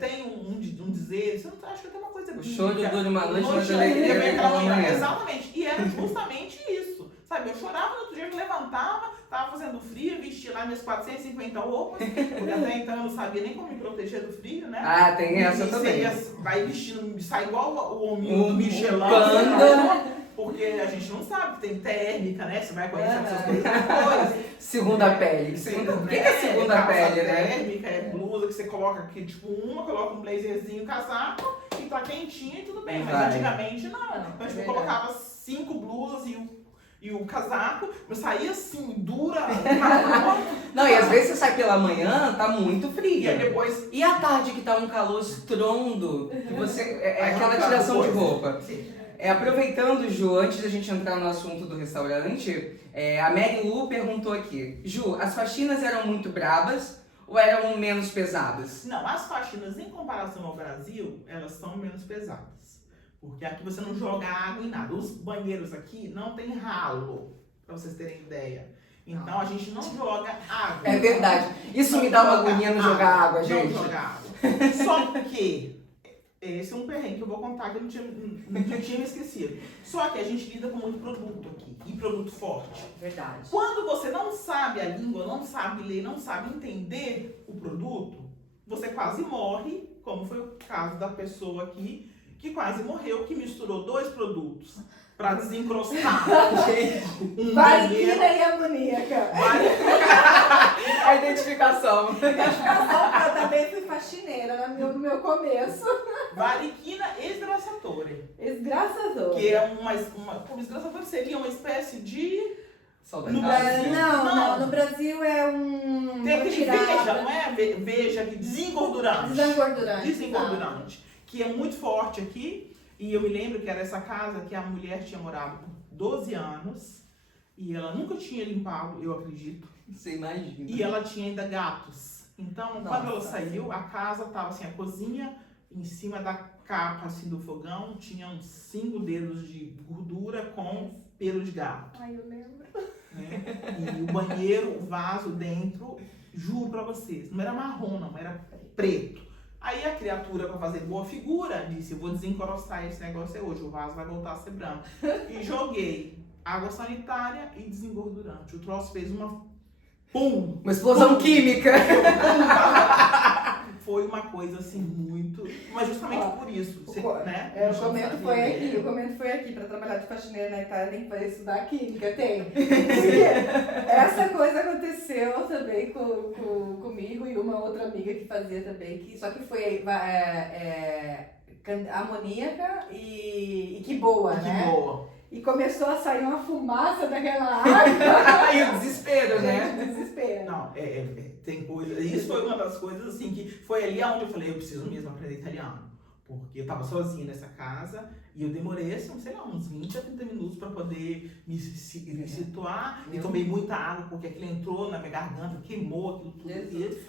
tem um dizer, acho que tem uma coisa bíblica. O choro dura uma noite, mas a alegria vem pela manhã. Exatamente, e era justamente isso. Sabe, eu chorava no outro dia, eu me levantava, tava fazendo frio, vestia lá minhas 450 roupas, porque até então eu não sabia nem como me proteger do frio, né? Ah, tem essa também. Vai vestindo, sai igual o hominho do Michelin, porque a gente não sabe, tem térmica, né? Você vai conhecendo essas coisas depois. Segunda pele. O que é segunda pele, né? Térmica, é blusa que você coloca aqui, tipo, coloca um blazerzinho, casaco, e tá quentinho e tudo bem. Mas antigamente não. Então, tipo, eu colocava 5 blusas e o casaco, eu saía assim, dura. Não, e às vezes você sai pela manhã, tá muito fria. E depois... E à tarde que tá um calor estrondo, que você... É aquela tiração de roupa. Sim. Aproveitando, Ju, antes da gente entrar no assunto do restaurante, a Mary Lu perguntou aqui. Ju, as faxinas eram muito brabas ou eram menos pesadas? Não, as faxinas, em comparação ao Brasil, elas são menos pesadas. Porque aqui você não joga água em nada. Os banheiros aqui não tem ralo, pra vocês terem ideia. Então a gente não joga água. É verdade. Isso me dá uma agonia no jogar água, gente. Não jogar água. Só que, esse é um perrengue que eu vou contar que eu não tinha me esquecido. Só que a gente lida com muito produto aqui. E produto forte. Verdade. Quando você não sabe a língua, não sabe ler, não sabe entender o produto, você quase morre, como foi o caso da pessoa aqui, que quase morreu, que misturou 2 produtos para desencrostar. Variquina e amoníaca. A identificação. Eu também fui faxineira no meu começo. Variquina esgraçatore. Esgraçador. Que é como esgraçador seria uma espécie de... Não, no Brasil é tem aquele veja, não é? Veja, desengordurante. Desengordurante. Que é muito forte aqui, e eu me lembro que era essa casa que a mulher tinha morado por 12 anos, e ela nunca tinha limpado, eu acredito. Você imagina. E ela tinha ainda gatos. Então, Nossa, quando ela saiu, a casa tava assim, a cozinha em cima da capa assim do fogão, tinha uns 5 dedos de gordura com pelo de gato. Ai, eu lembro. Né? E o banheiro, o vaso dentro, juro pra vocês, não era marrom, não, era preto. Aí a criatura, pra fazer boa figura, disse: eu vou desencorostar esse negócio hoje, o vaso vai voltar a ser branco. E joguei água sanitária e desengordurante. O troço fez uma pum! Uma explosão química. Foi uma coisa assim muito. Mas justamente por isso. Você, né? O comento foi aqui. Pra trabalhar de faxineira na Itália tem que fazer estudar química, tem. Porque essa coisa aconteceu também comigo e uma outra amiga que fazia também. Só que foi amoníaca e que boa, né? Que boa. E começou a sair uma fumaça daquela água. E o desespero, né? Desespero. Não, tem coisa. Isso foi uma das coisas assim que foi ali onde eu falei: eu preciso mesmo aprender italiano. Porque eu tava sozinha nessa casa e eu demorei, assim, sei lá, uns 20 a 30 minutos para poder me situar. E tomei muita água porque aquilo entrou na minha garganta, queimou aquilo tudo.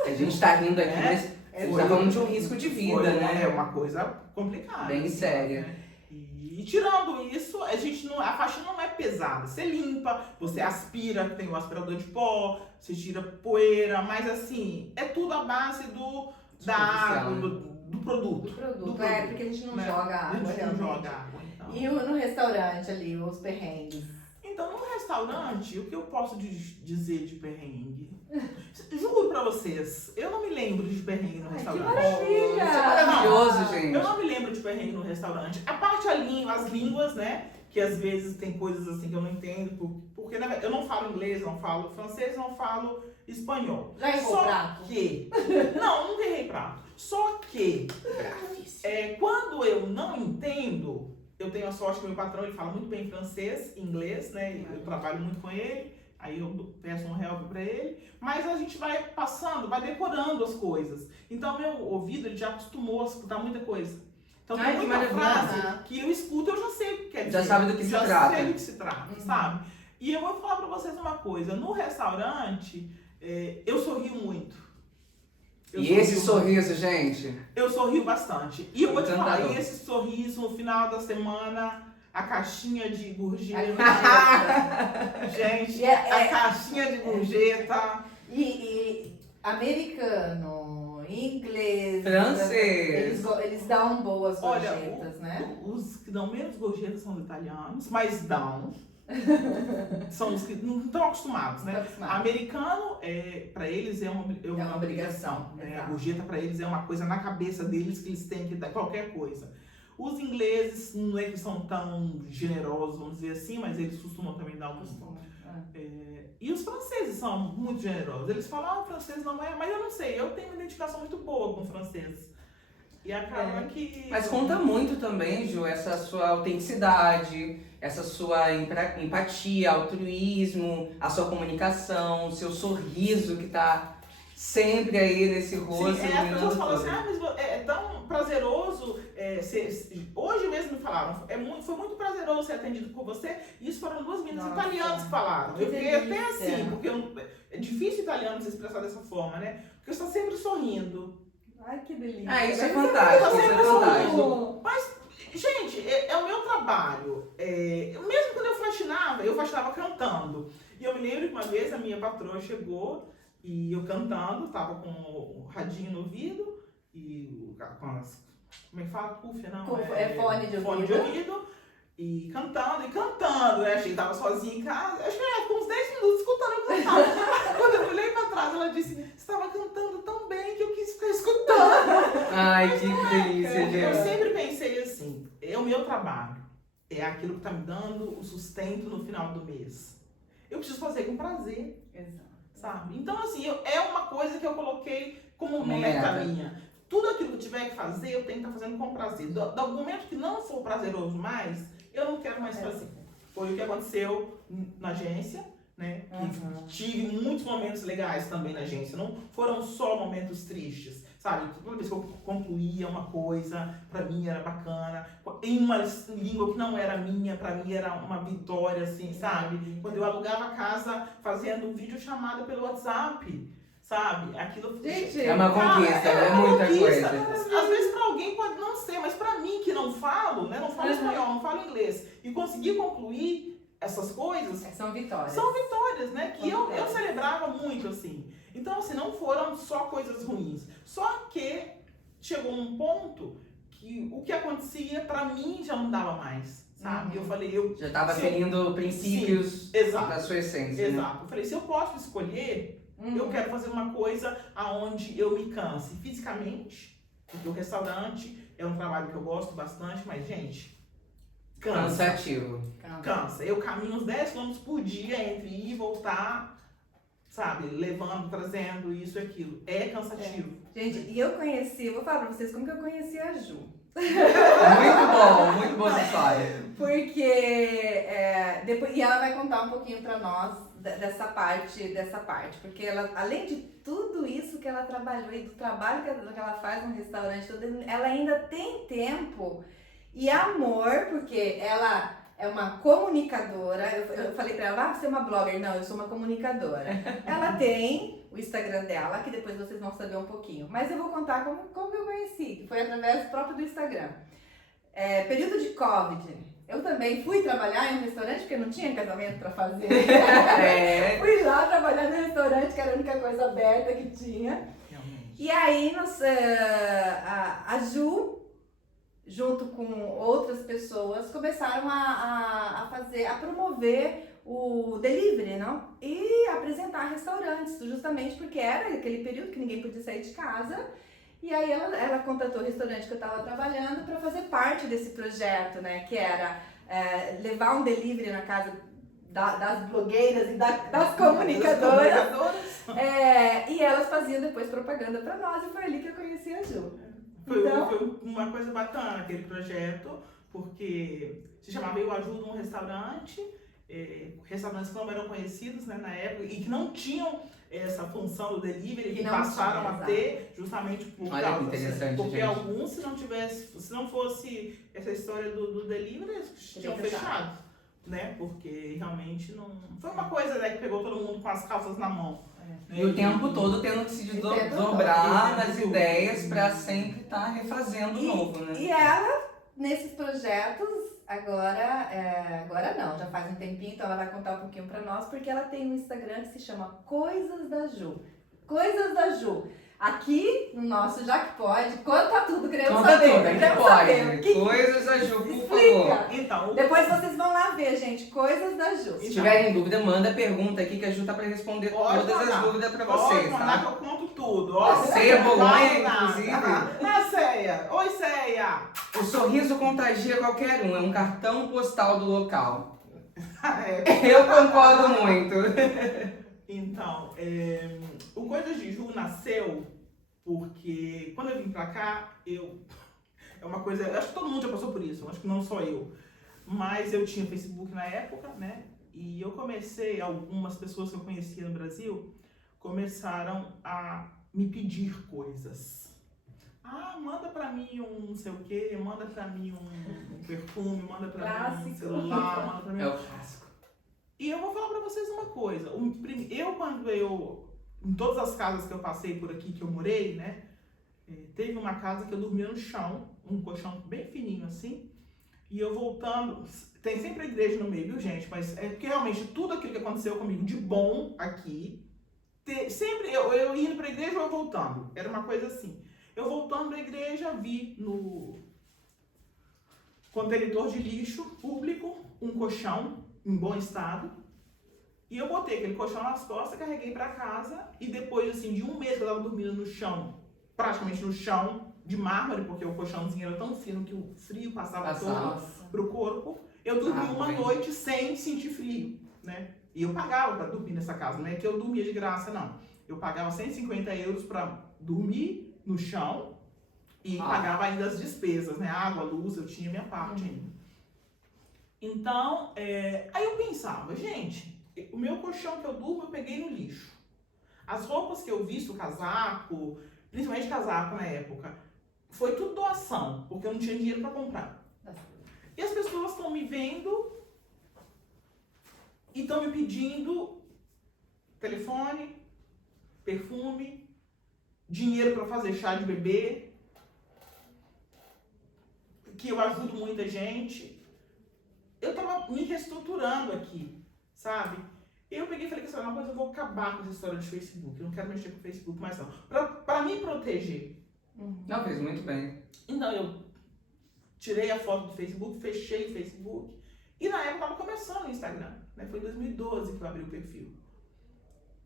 A gente tá rindo aqui, mas você tá falando de um risco de vida, né? É uma coisa complicada. Bem assim, séria. Né? E tirando isso, a faxina não é pesada. Você limpa, você aspira, tem o aspirador de pó, você tira poeira, mas assim, é tudo à base da água, do produto. É, porque a gente não joga água, A gente não realmente. joga água, então. E no restaurante ali, os perrengues? Então, no restaurante, o que eu posso dizer de perrengue? Juro pra vocês, eu não me lembro de perrengue no restaurante. Que maravilha! Isso é maravilhoso, gente. Eu não me lembro de perrengue no restaurante. A parte as línguas, né? Que às vezes tem coisas assim que eu não entendo. Porque na verdade, eu não falo inglês, não falo francês, não falo espanhol. Já errou o prato? Não, nunca errei prato. Só que quando eu não entendo, eu tenho a sorte que meu patrão ele fala muito bem francês, inglês, né? Eu trabalho muito com ele. Aí eu peço um help pra ele, mas a gente vai passando, vai decorando as coisas. Então meu ouvido ele já acostumou a escutar muita coisa. Então tem muita frase que eu escuto, eu já sei o que quer dizer. Já sabe do que se trata. Já sei do que se trata, sabe? E eu vou falar pra vocês uma coisa, no restaurante, eu sorrio muito. E esse sorriso, gente? Eu sorrio bastante. E eu vou te falar, Encantador. e esse sorriso no final da semana, a caixinha de gorjeta. Gente, a caixinha de gorjeta. E americano, inglês, Francês. eles dão boas Olha, gorjetas, né? Os que dão menos gorjetas são os italianos, mas dão. São os que não estão acostumados, né? Americano, para eles é uma obrigação. Né? A gorjeta para eles é uma coisa na cabeça deles que eles têm que dar qualquer coisa. Os ingleses não é que são tão generosos, vamos dizer assim, mas eles costumam também dar e os franceses são muito generosos. Eles falam, o francês não é, mas eu não sei, eu tenho uma identificação muito boa com o francês. E acaba que... Mas conta muito também, Ju, essa sua autenticidade, essa sua empatia, altruísmo, a sua comunicação, o seu sorriso que tá sempre aí nesse rosto. Sim, as pessoas falam assim, mas é tão prazeroso, hoje mesmo me falaram, foi muito prazeroso ser atendido por você, e isso foram 2 meninas italianas que falaram. Eu fiquei até assim, porque é difícil italiano se expressar dessa forma, né? Porque você está sempre sorrindo. Ai, que delícia. Isso é fantástico, isso é fantástico. Mas, gente, é o meu trabalho. Mesmo quando eu faxinava cantando. E eu me lembro que uma vez a minha patroa chegou e eu cantando, tava com o radinho no ouvido e com as... Como é que fala? Cúfia, não? Fone de ouvido. Fone de ouvido. E cantando. Eu achei que tava sozinha em casa. Acho que com uns 10 minutos escutando eu cantar. Quando eu olhei pra trás, ela disse, você estava cantando tão bem que eu quis ficar escutando. Ai, que delícia, Eu gente. sempre pensei assim, é o meu trabalho. É aquilo que tá me dando o sustento no final do mês. Eu preciso fazer com prazer. Exato. Sabe? Então, assim, é uma coisa que eu coloquei como meta minha. Tudo aquilo que eu tiver que fazer, eu tenho que estar fazendo com prazer. Do momento que não for prazeroso mais, eu não quero mais fazer. Foi o que aconteceu na agência, né? Tive muitos momentos legais também na agência. Não foram só momentos tristes. sabe? Toda vez que eu concluía uma coisa, pra mim era bacana. Em uma língua que não era minha, pra mim era uma vitória, assim, sabe? Quando eu alugava a casa fazendo videochamada pelo WhatsApp, sabe? Aquilo... Gente, é uma conquista, cara, é muita conquista. coisa. Às vezes pra alguém pode não ser, mas pra mim que não falo, né? Não falo espanhol, não falo inglês, e conseguir concluir essas coisas... São vitórias. São vitórias, né? Que eu celebrava muito, assim. Então, assim, não foram só coisas ruins. Só que chegou um ponto que o que acontecia, pra mim, já não dava mais, sabe? Eu falei, Já estava ferindo princípios da sua essência. Exato. Eu falei, se eu posso escolher, eu quero fazer uma coisa aonde eu me canse fisicamente, porque o restaurante é um trabalho que eu gosto bastante, mas, gente, cansa. Cansativo. Cansa. Eu caminho uns 10 km por dia entre ir e voltar, sabe? Levando, trazendo isso e aquilo. É cansativo. Gente, e eu conheci, vou falar pra vocês como que eu conheci a Ju. Muito bom essa história. Porque depois, e ela vai contar um pouquinho pra nós dessa parte, porque ela, além de tudo isso que ela trabalhou e do trabalho que ela faz no restaurante, ela ainda tem tempo e amor, porque ela é uma comunicadora. Eu falei pra ela, você é uma blogger? Não, eu sou uma comunicadora. Ela tem o Instagram dela, que depois vocês vão saber um pouquinho. Mas eu vou contar como eu conheci, que foi através próprio do Instagram. Período de Covid, eu também fui trabalhar em um restaurante, porque não tinha casamento pra fazer. Fui lá trabalhar no restaurante, que era a única coisa aberta que tinha. Realmente. E aí, a Ju, junto com outras pessoas, começaram a promover o delivery, não? E apresentar restaurantes, justamente porque era aquele período que ninguém podia sair de casa. E aí ela contatou o restaurante que eu estava trabalhando para fazer parte desse projeto, né? Que era levar um delivery na casa das blogueiras e das comunicadoras. E elas faziam depois propaganda para nós, e foi ali que eu conheci a Ju. Foi uma coisa bacana aquele projeto, porque se chamava Eu Ajudo um Restaurante, restaurantes que não eram conhecidos, né, na época, e que não tinham essa função do delivery, que passaram a ter, justamente por causa, interessante, porque gente. alguns, se não fosse essa história do delivery, eles tinham fechado, né, porque realmente não... Foi uma coisa, né, que pegou todo mundo com as calças na mão. E o tempo todo tendo que se desdobrar nas ideias para sempre estar refazendo o novo, né? E ela, nesses projetos, agora não, já faz um tempinho, então ela vai contar um pouquinho pra nós, porque ela tem um Instagram que se chama Coisas da Ju. Coisas da Ju. Aqui no nosso Já Que Pode, conta tudo, queremos saber. Conta tudo, queremos pode. saber. Coisas da Ju, por Explica. favor. Então, Depois vocês vão lá ver, gente, Coisas da Ju. Se tiverem dúvida, manda pergunta aqui que a Ju tá pra responder todas as dúvidas pra vocês, tá? tá? Eu conto tudo. Ó, Ceia, Bolonha, inclusive. Ceia. Oi, Ceia. O sorriso contagia qualquer um, é um cartão postal do local. Eu concordo muito. Então, o Coisas de Ju nasceu porque quando eu vim pra cá, é uma coisa, acho que todo mundo já passou por isso, acho que não só eu, mas eu tinha Facebook na época, né, e eu comecei, algumas pessoas que eu conhecia no Brasil, começaram a me pedir coisas. Manda pra mim um não sei o quê, manda pra mim um perfume, manda pra mim um celular, manda pra mim... É o clássico. E eu vou falar pra vocês uma coisa, em todas as casas que eu passei por aqui, que eu morei, né, teve uma casa que eu dormia no chão, um colchão bem fininho assim, e eu voltando, tem sempre a igreja no meio, viu, gente, mas é porque realmente tudo aquilo que aconteceu comigo de bom aqui, sempre eu indo pra igreja ou eu voltando, era uma coisa assim. Eu voltando da igreja, vi no contenedor de lixo público um colchão em bom estado. E eu botei aquele colchão nas costas, carreguei pra casa. E depois, assim, de um mês que eu tava dormindo no chão, praticamente no chão de mármore, porque o colchãozinho era tão fino que o frio passava todo pro corpo. Eu dormi uma noite sem sentir frio, né? E eu pagava pra dormir nessa casa, não é que eu dormia de graça, não. Eu pagava 150 euros pra dormir no chão e pagava ainda as despesas, né? Água, luz, eu tinha minha parte ainda. Então, aí eu pensava, gente, o meu colchão que eu durmo eu peguei no lixo. As roupas que eu visto, casaco, principalmente casaco na época, foi tudo doação, porque eu não tinha dinheiro para comprar. E as pessoas estão me vendo e estão me pedindo telefone, perfume, dinheiro para fazer chá de bebê, que eu ajudo muita gente. Eu tava me reestruturando aqui, sabe? Eu peguei e falei que essa é uma coisa, eu vou acabar com essa história de Facebook. Eu não quero mexer com o Facebook mais não. Pra me proteger. Não, fez muito bem. Então eu tirei a foto do Facebook, fechei o Facebook. E na época eu tava começando o Instagram, né? Foi em 2012 que eu abri o perfil.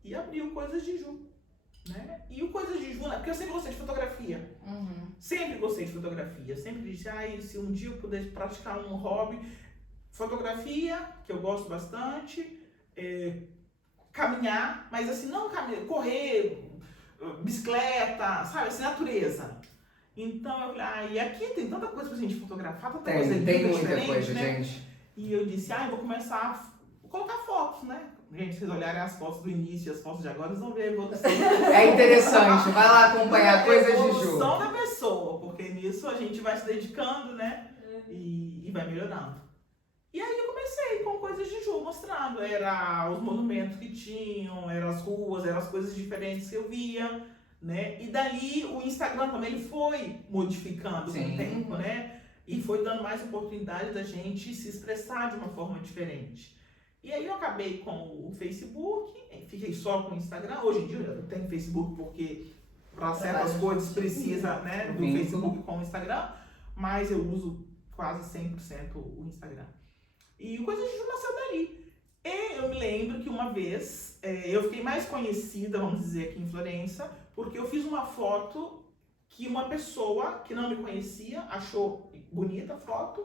E abri o Coisas de Ju, né? E o Coisas de Ju, né? Porque eu sempre gostei de fotografia. Sempre gostei de fotografia. Sempre disse, se um dia eu pudesse praticar um hobby, fotografia, que eu gosto bastante, caminhar, mas assim, não caminhar, correr, bicicleta, sabe, assim, natureza. Então eu falei, e aqui tem tanta coisa pra gente fotografar, tanta coisa Tem muita diferente, coisa, né? gente. E eu disse, eu vou começar a colocar fotos, né? Gente, se vocês olharem as fotos do início e as fotos de agora, vocês vão ver a evolução. É interessante, vai lá acompanhar Coisas de Ju. A evolução da pessoa, porque nisso a gente vai se dedicando, né? E vai melhorando. E aí eu comecei com Coisas de Ju, mostrando. Era os monumentos que tinham, eram as ruas, eram as coisas diferentes que eu via, né? E dali o Instagram também ele foi modificando com o tempo, né? E foi dando mais oportunidade da gente se expressar de uma forma diferente. E aí eu acabei com o Facebook, fiquei só com o Instagram. Hoje em dia eu tenho Facebook porque para certas coisas precisa, né, do Facebook com o Instagram, mas eu uso quase 100% o Instagram. E o Coisas de Ju nasceu dali. E eu me lembro que uma vez eu fiquei mais conhecida, vamos dizer, aqui em Florença, porque eu fiz uma foto que uma pessoa que não me conhecia achou bonita a foto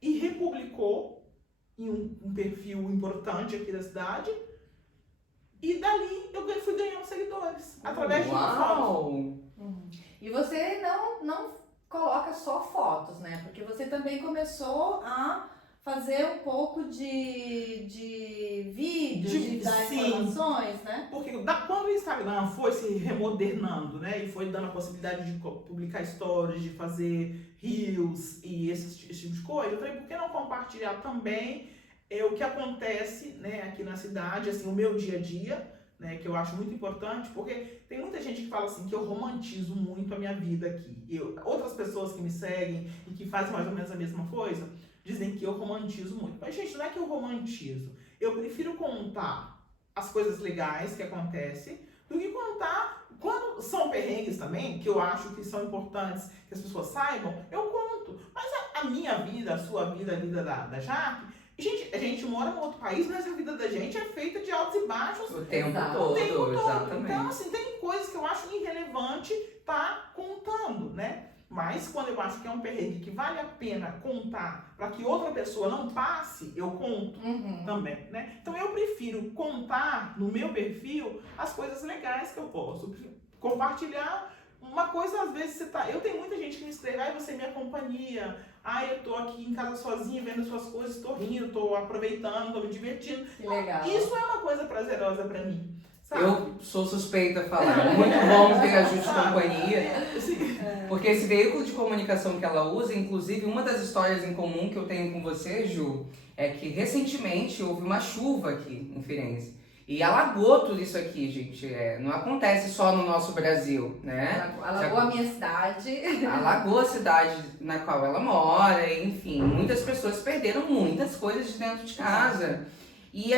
e republicou em um perfil importante aqui da cidade. E dali eu fui ganhando seguidores através de uma foto. E você não coloca só fotos, né? Porque você também começou a fazer um pouco de vídeos, de dar informações, né? Porque quando o Instagram foi se remodernando, né? E foi dando a possibilidade de publicar stories, de fazer reels e esse tipo de coisa, eu falei, por que não compartilhar também o que acontece, né, aqui na cidade, assim, o meu dia a dia, né, que eu acho muito importante, porque tem muita gente que fala assim, que eu romantizo muito a minha vida aqui. Outras pessoas que me seguem e que fazem mais ou menos a mesma coisa, dizem que eu romantizo muito. Mas, gente, não é que eu romantizo. Eu prefiro contar as coisas legais que acontecem do que contar quando são perrengues também, que eu acho que são importantes que as pessoas saibam, eu conto. Mas a minha vida, a sua vida, a vida da Jaque, gente, a gente mora em outro país, mas a vida da gente é feita de altos e baixos. O tempo todo, exatamente. Então, assim, tem coisas que eu acho irrelevante tá contando, né? Mas quando eu acho que é um perrengue que vale a pena contar para que outra pessoa não passe, eu conto também, né? Então eu prefiro contar no meu perfil as coisas legais que eu posso. Compartilhar uma coisa, às vezes, eu tenho muita gente que me escreve, você é minha companhia, eu tô aqui em casa sozinha, vendo suas coisas, tô rindo, tô aproveitando, tô me divertindo. Que legal. Isso é uma coisa prazerosa pra mim, sabe? Eu sou suspeita a falar. É muito bom ter a Ju de companhia. Porque esse veículo de comunicação que ela usa, inclusive, uma das histórias em comum que eu tenho com você, Ju, é que recentemente houve uma chuva aqui em Firenze. E alagou tudo isso aqui, gente. Não acontece só no nosso Brasil, né? Alagou a minha cidade. Alagou a cidade na qual ela mora, enfim. Muitas pessoas perderam muitas coisas de dentro de casa. E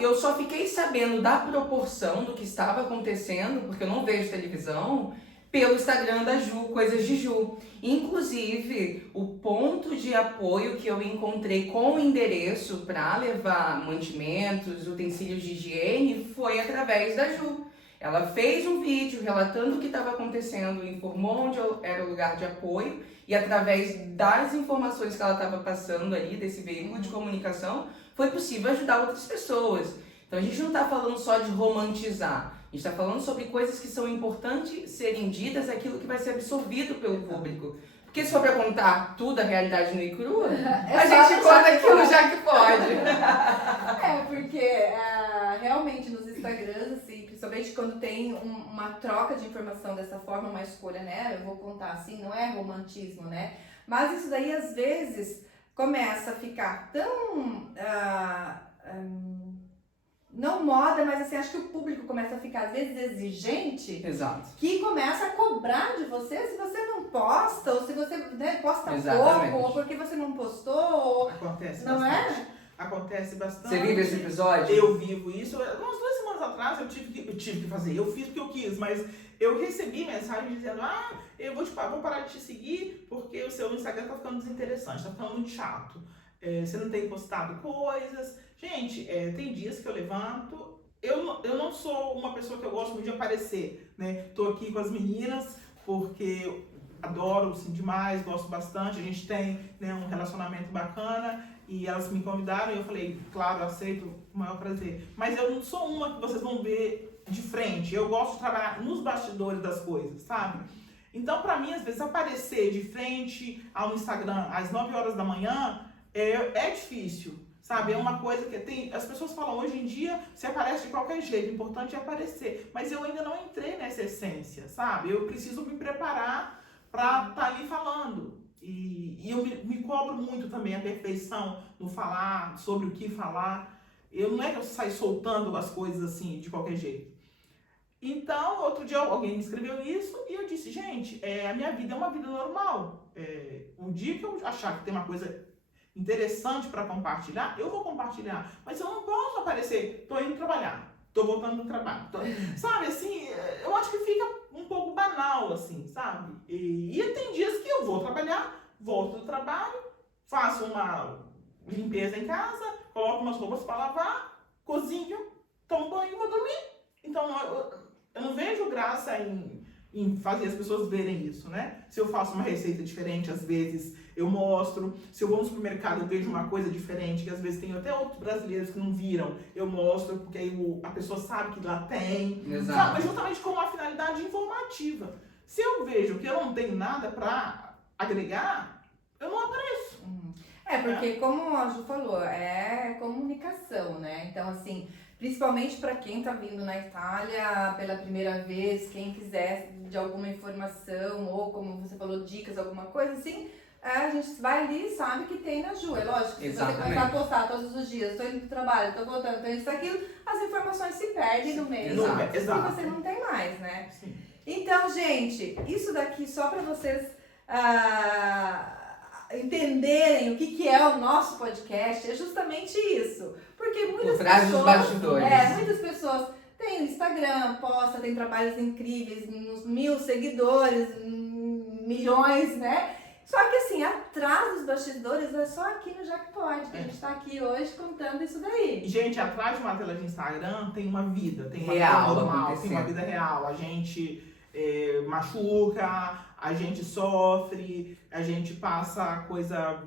eu só fiquei sabendo da proporção do que estava acontecendo, porque eu não vejo televisão, pelo Instagram da Ju, Coisas de Ju. Inclusive, o ponto de apoio que eu encontrei com o endereço para levar mantimentos, utensílios de higiene, foi através da Ju. Ela fez um vídeo relatando o que estava acontecendo, informou onde era o lugar de apoio, e através das informações que ela estava passando ali, desse veículo de comunicação, foi possível ajudar outras pessoas. Então a gente não está falando só de romantizar, a gente está falando sobre coisas que são importantes serem ditas, aquilo que vai ser absorvido pelo público. Porque se for para contar tudo, a realidade nua e crua, a gente conta aquilo já que pode. Porque realmente nos Instagrams, assim, principalmente quando tem uma troca de informação dessa forma, uma escolha, né? Eu vou contar assim, não é romantismo, né? Mas isso daí, às vezes, começa a ficar tão... não moda, mas assim, acho que o público começa a ficar, às vezes, exigente. Exato. Que começa a cobrar de você se você não posta, ou se você, né, posta Exatamente. pouco, ou porque você não postou, ou... Acontece Não bastante. é? Acontece bastante. Você vive esse episódio? Eu vivo isso. Umas 2 semanas atrás eu tive que fazer. Eu fiz porque eu quis, mas eu recebi mensagem dizendo: vou parar de te seguir porque o seu Instagram tá ficando desinteressante, tá ficando muito chato. Você não tem postado coisas. Gente, tem dias que eu levanto. Eu não sou uma pessoa que eu gosto muito de aparecer, né? Tô aqui com as meninas porque eu adoro assim, demais, gosto bastante. A gente tem, né, um relacionamento bacana. E elas me convidaram e eu falei, claro, eu aceito, o maior prazer. Mas eu não sou uma que vocês vão ver de frente. Eu gosto de trabalhar nos bastidores das coisas, sabe? Então, pra mim, às vezes, aparecer de frente ao Instagram às 9 horas da manhã é difícil, sabe? É uma coisa que tem... As pessoas falam, hoje em dia, você aparece de qualquer jeito, o importante é aparecer. Mas eu ainda não entrei nessa essência, sabe? Eu preciso me preparar pra estar ali falando. E eu me cobro muito também a perfeição no falar, sobre o que falar. Não é que eu saio soltando as coisas assim, de qualquer jeito. Então, outro dia alguém me escreveu isso e eu disse, gente, a minha vida é uma vida normal. Um dia que eu achar que tem uma coisa interessante para compartilhar, eu vou compartilhar. Mas eu não posso aparecer, tô indo trabalhar, tô voltando do trabalho. Sabe, assim, eu acho que fica um pouco banal, assim, sabe? E tem dias que eu vou trabalhar, volto do trabalho, faço uma limpeza em casa, coloco umas roupas para lavar, cozinho, tomo banho e vou dormir. Então, eu não vejo graça em fazer as pessoas verem isso, né? Se eu faço uma receita diferente, às vezes eu mostro. Se eu vou no supermercado, eu vejo uma coisa diferente, que às vezes tem até outros brasileiros que não viram, eu mostro, porque aí a pessoa sabe que lá tem. Exato. Sabe? Mas justamente com uma finalidade informativa. Se eu vejo que eu não tenho nada para agregar, eu não apareço. Porque como a Ju falou, é comunicação, né? Então, assim, principalmente para quem tá vindo na Itália pela primeira vez, quem quiser de alguma informação ou, como você falou, dicas, alguma coisa assim, a gente vai ali e sabe que tem na Ju. É lógico, se você começar a postar todos os dias, tô indo pro trabalho, tô voltando, tô isso, aquilo, as informações se perdem no meio. Exato. E você não tem mais, né? Sim. Então, gente, isso daqui só para vocês entenderem o que é o nosso podcast é justamente isso. Porque muitas muitas pessoas têm Instagram, posta, tem trabalhos incríveis, uns 1000 seguidores, milhões, né? Só que assim, atrás dos bastidores é só aqui no Jackpot, que a gente tá aqui hoje contando isso daí. E, gente, atrás de uma tela de Instagram tem uma vida, tem uma real, vida normal, tem uma vida real. A gente machuca, a gente sofre, a gente passa coisa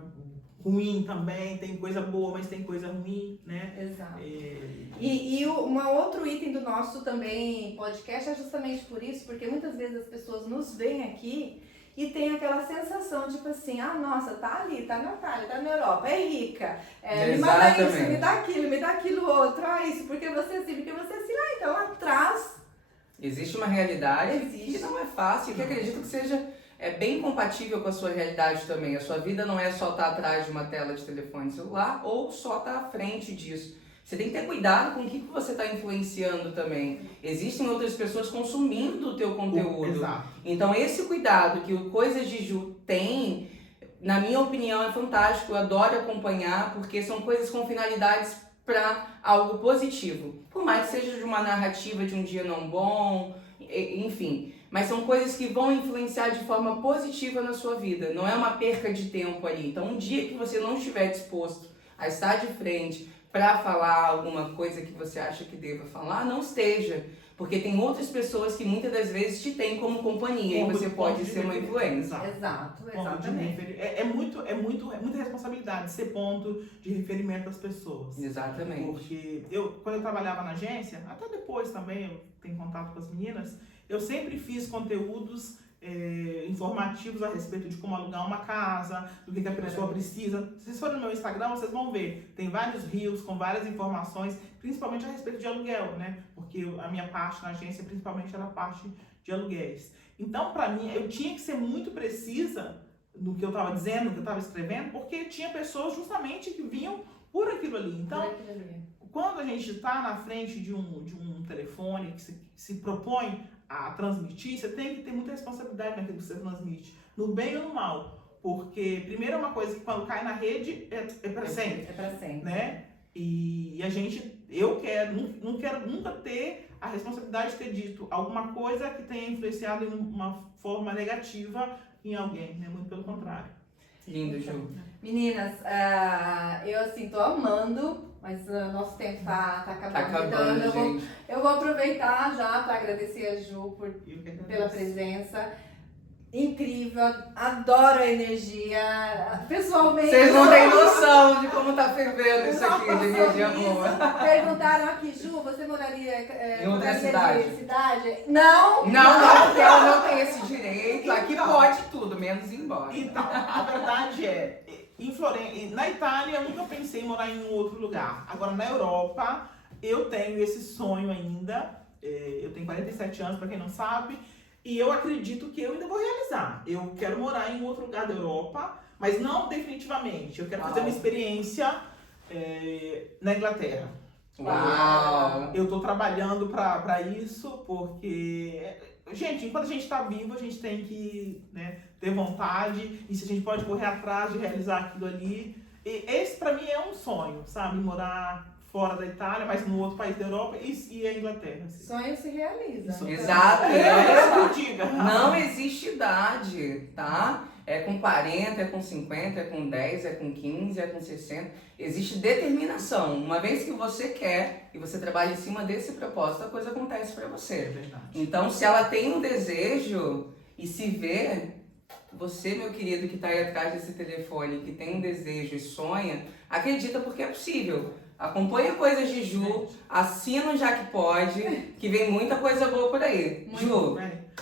ruim também, tem coisa boa, mas tem coisa ruim, né? Exato. E um outro item do nosso também podcast é justamente por isso, porque muitas vezes as pessoas nos veem aqui e tem aquela sensação, tipo assim, nossa, tá ali, tá na Itália, tá na Europa, é rica, me manda isso, me dá aquilo outro, isso, porque você assim, então atrás... Existe uma realidade que não é fácil, que acredito que seja bem compatível com a sua realidade também. A sua vida não é só estar atrás de uma tela de telefone celular ou só estar à frente disso. Você tem que ter cuidado com o que você está influenciando também. Existem outras pessoas consumindo o teu conteúdo. Exato. Então esse cuidado que o Coisas de Ju tem, na minha opinião, é fantástico. Eu adoro acompanhar porque são coisas com finalidades para algo positivo. Por mais que seja de uma narrativa de um dia não bom, enfim. Mas são coisas que vão influenciar de forma positiva na sua vida. Não é uma perca de tempo ali. Então, um dia que você não estiver disposto a estar de frente para falar alguma coisa que você acha que deva falar, não esteja. Porque tem outras pessoas que muitas das vezes te têm como companhia e você pode ser uma influência. Exato, exatamente. É muita responsabilidade ser ponto de referimento das pessoas. Exatamente. Porque quando eu trabalhava na agência, até depois também eu tenho contato com as meninas, eu sempre fiz conteúdos informativos a respeito de como alugar uma casa, do que a pessoa precisa. Se vocês forem no meu Instagram, vocês vão ver. Tem vários reels com várias informações, principalmente a respeito de aluguel, né? Porque a minha parte na agência, principalmente, era a parte de aluguéis. Então, para mim, eu tinha que ser muito precisa no que eu estava dizendo, no que eu estava escrevendo, porque tinha pessoas justamente que vinham por aquilo ali. Então, quando a gente está na frente de um telefone que se propõe a transmitir, você tem que ter muita responsabilidade naquilo que você transmite, no bem ou no mal. Porque, primeiro, é uma coisa que quando cai na rede é para sempre. É para sempre. Né? E não quero nunca ter a responsabilidade de ter dito alguma coisa que tenha influenciado em uma forma negativa em alguém, né? Muito pelo contrário. Lindo, Ju. Meninas, eu assim tô amando, mas o nosso tempo tá acabando. Tá acabando, então eu vou aproveitar já para agradecer a Ju pela presença. Incrível, adoro a energia. Pessoalmente. Vocês não têm noção de como tá fervendo isso aqui de energia boa. Perguntaram aqui, Ju, você moraria em outra cidade? Não, porque ela não tem esse direito. Aqui pode tudo, menos ir embora. Então, a verdade é, na Itália eu nunca pensei em morar em um outro lugar. Agora, na Europa, eu tenho esse sonho ainda. Eu tenho 47 anos, para quem não sabe. E eu acredito que eu ainda vou realizar. Eu quero morar em outro lugar da Europa, mas não definitivamente. Eu quero fazer uma experiência na Inglaterra. Uau! Eu tô trabalhando para isso, porque... Gente, enquanto a gente tá vivo, a gente tem que, né, ter vontade. E se a gente pode correr atrás de realizar aquilo ali... Esse, para mim, é um sonho, sabe? Morar fora da Itália, mas no outro país da Europa e a Inglaterra. Assim. Sonho se realiza. Exato. Diga. Não existe idade, tá? É com 40, é com 50, é com 10, é com 15, é com 60. Existe determinação. Uma vez que você quer e você trabalha em cima desse propósito, a coisa acontece pra você. É verdade. Então, se ela tem um desejo e se vê, você, meu querido, que tá aí atrás desse telefone, que tem um desejo e sonha, acredita porque é possível. Acompanha Coisas de Ju, assina o Já Que Pode, que vem muita coisa boa por aí. Ju,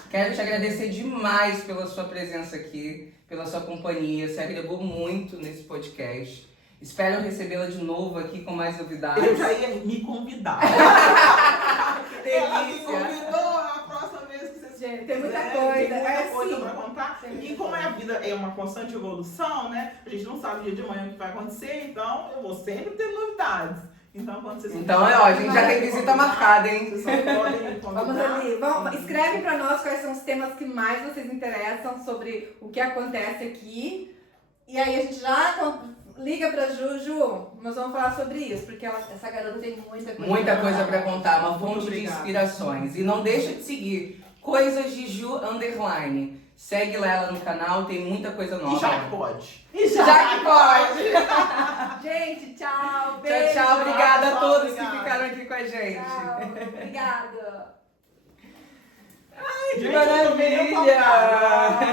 quero te agradecer demais pela sua presença aqui, pela sua companhia. Você agregou muito nesse podcast. Espero recebê-la de novo aqui com mais novidades. Eu já ia me convidar. Que delícia! Ela me convidou a próxima vez que vocês... Gente, tem muita coisa. Tem muita coisa sim. pra contar. E como a vida é uma constante evolução, né? A gente não sabe o dia de manhã o que vai acontecer, então eu vou sempre ter novidades. Então, quando vocês... Então, a gente já tem visita marcada, hein? Vocês só podem convidar. Vamos ali, escreve pra nós quais são os temas que mais vocês interessam sobre o que acontece aqui. E aí a gente já liga pra Ju, nós vamos falar sobre isso, porque essa garota tem muita coisa. Muita coisa pra contar, uma fonte de obrigada. inspirações. E não deixa de seguir Coisas de Ju _ Segue lá ela no canal, tem muita coisa nova. E já que pode. Já que pode! Gente, tchau, beijo. Tchau, tchau. Obrigada a todos Obrigada. que ficaram aqui com a gente. Tchau, obrigada. Ai, que Gente, eu tô meio maravilha! empolgada.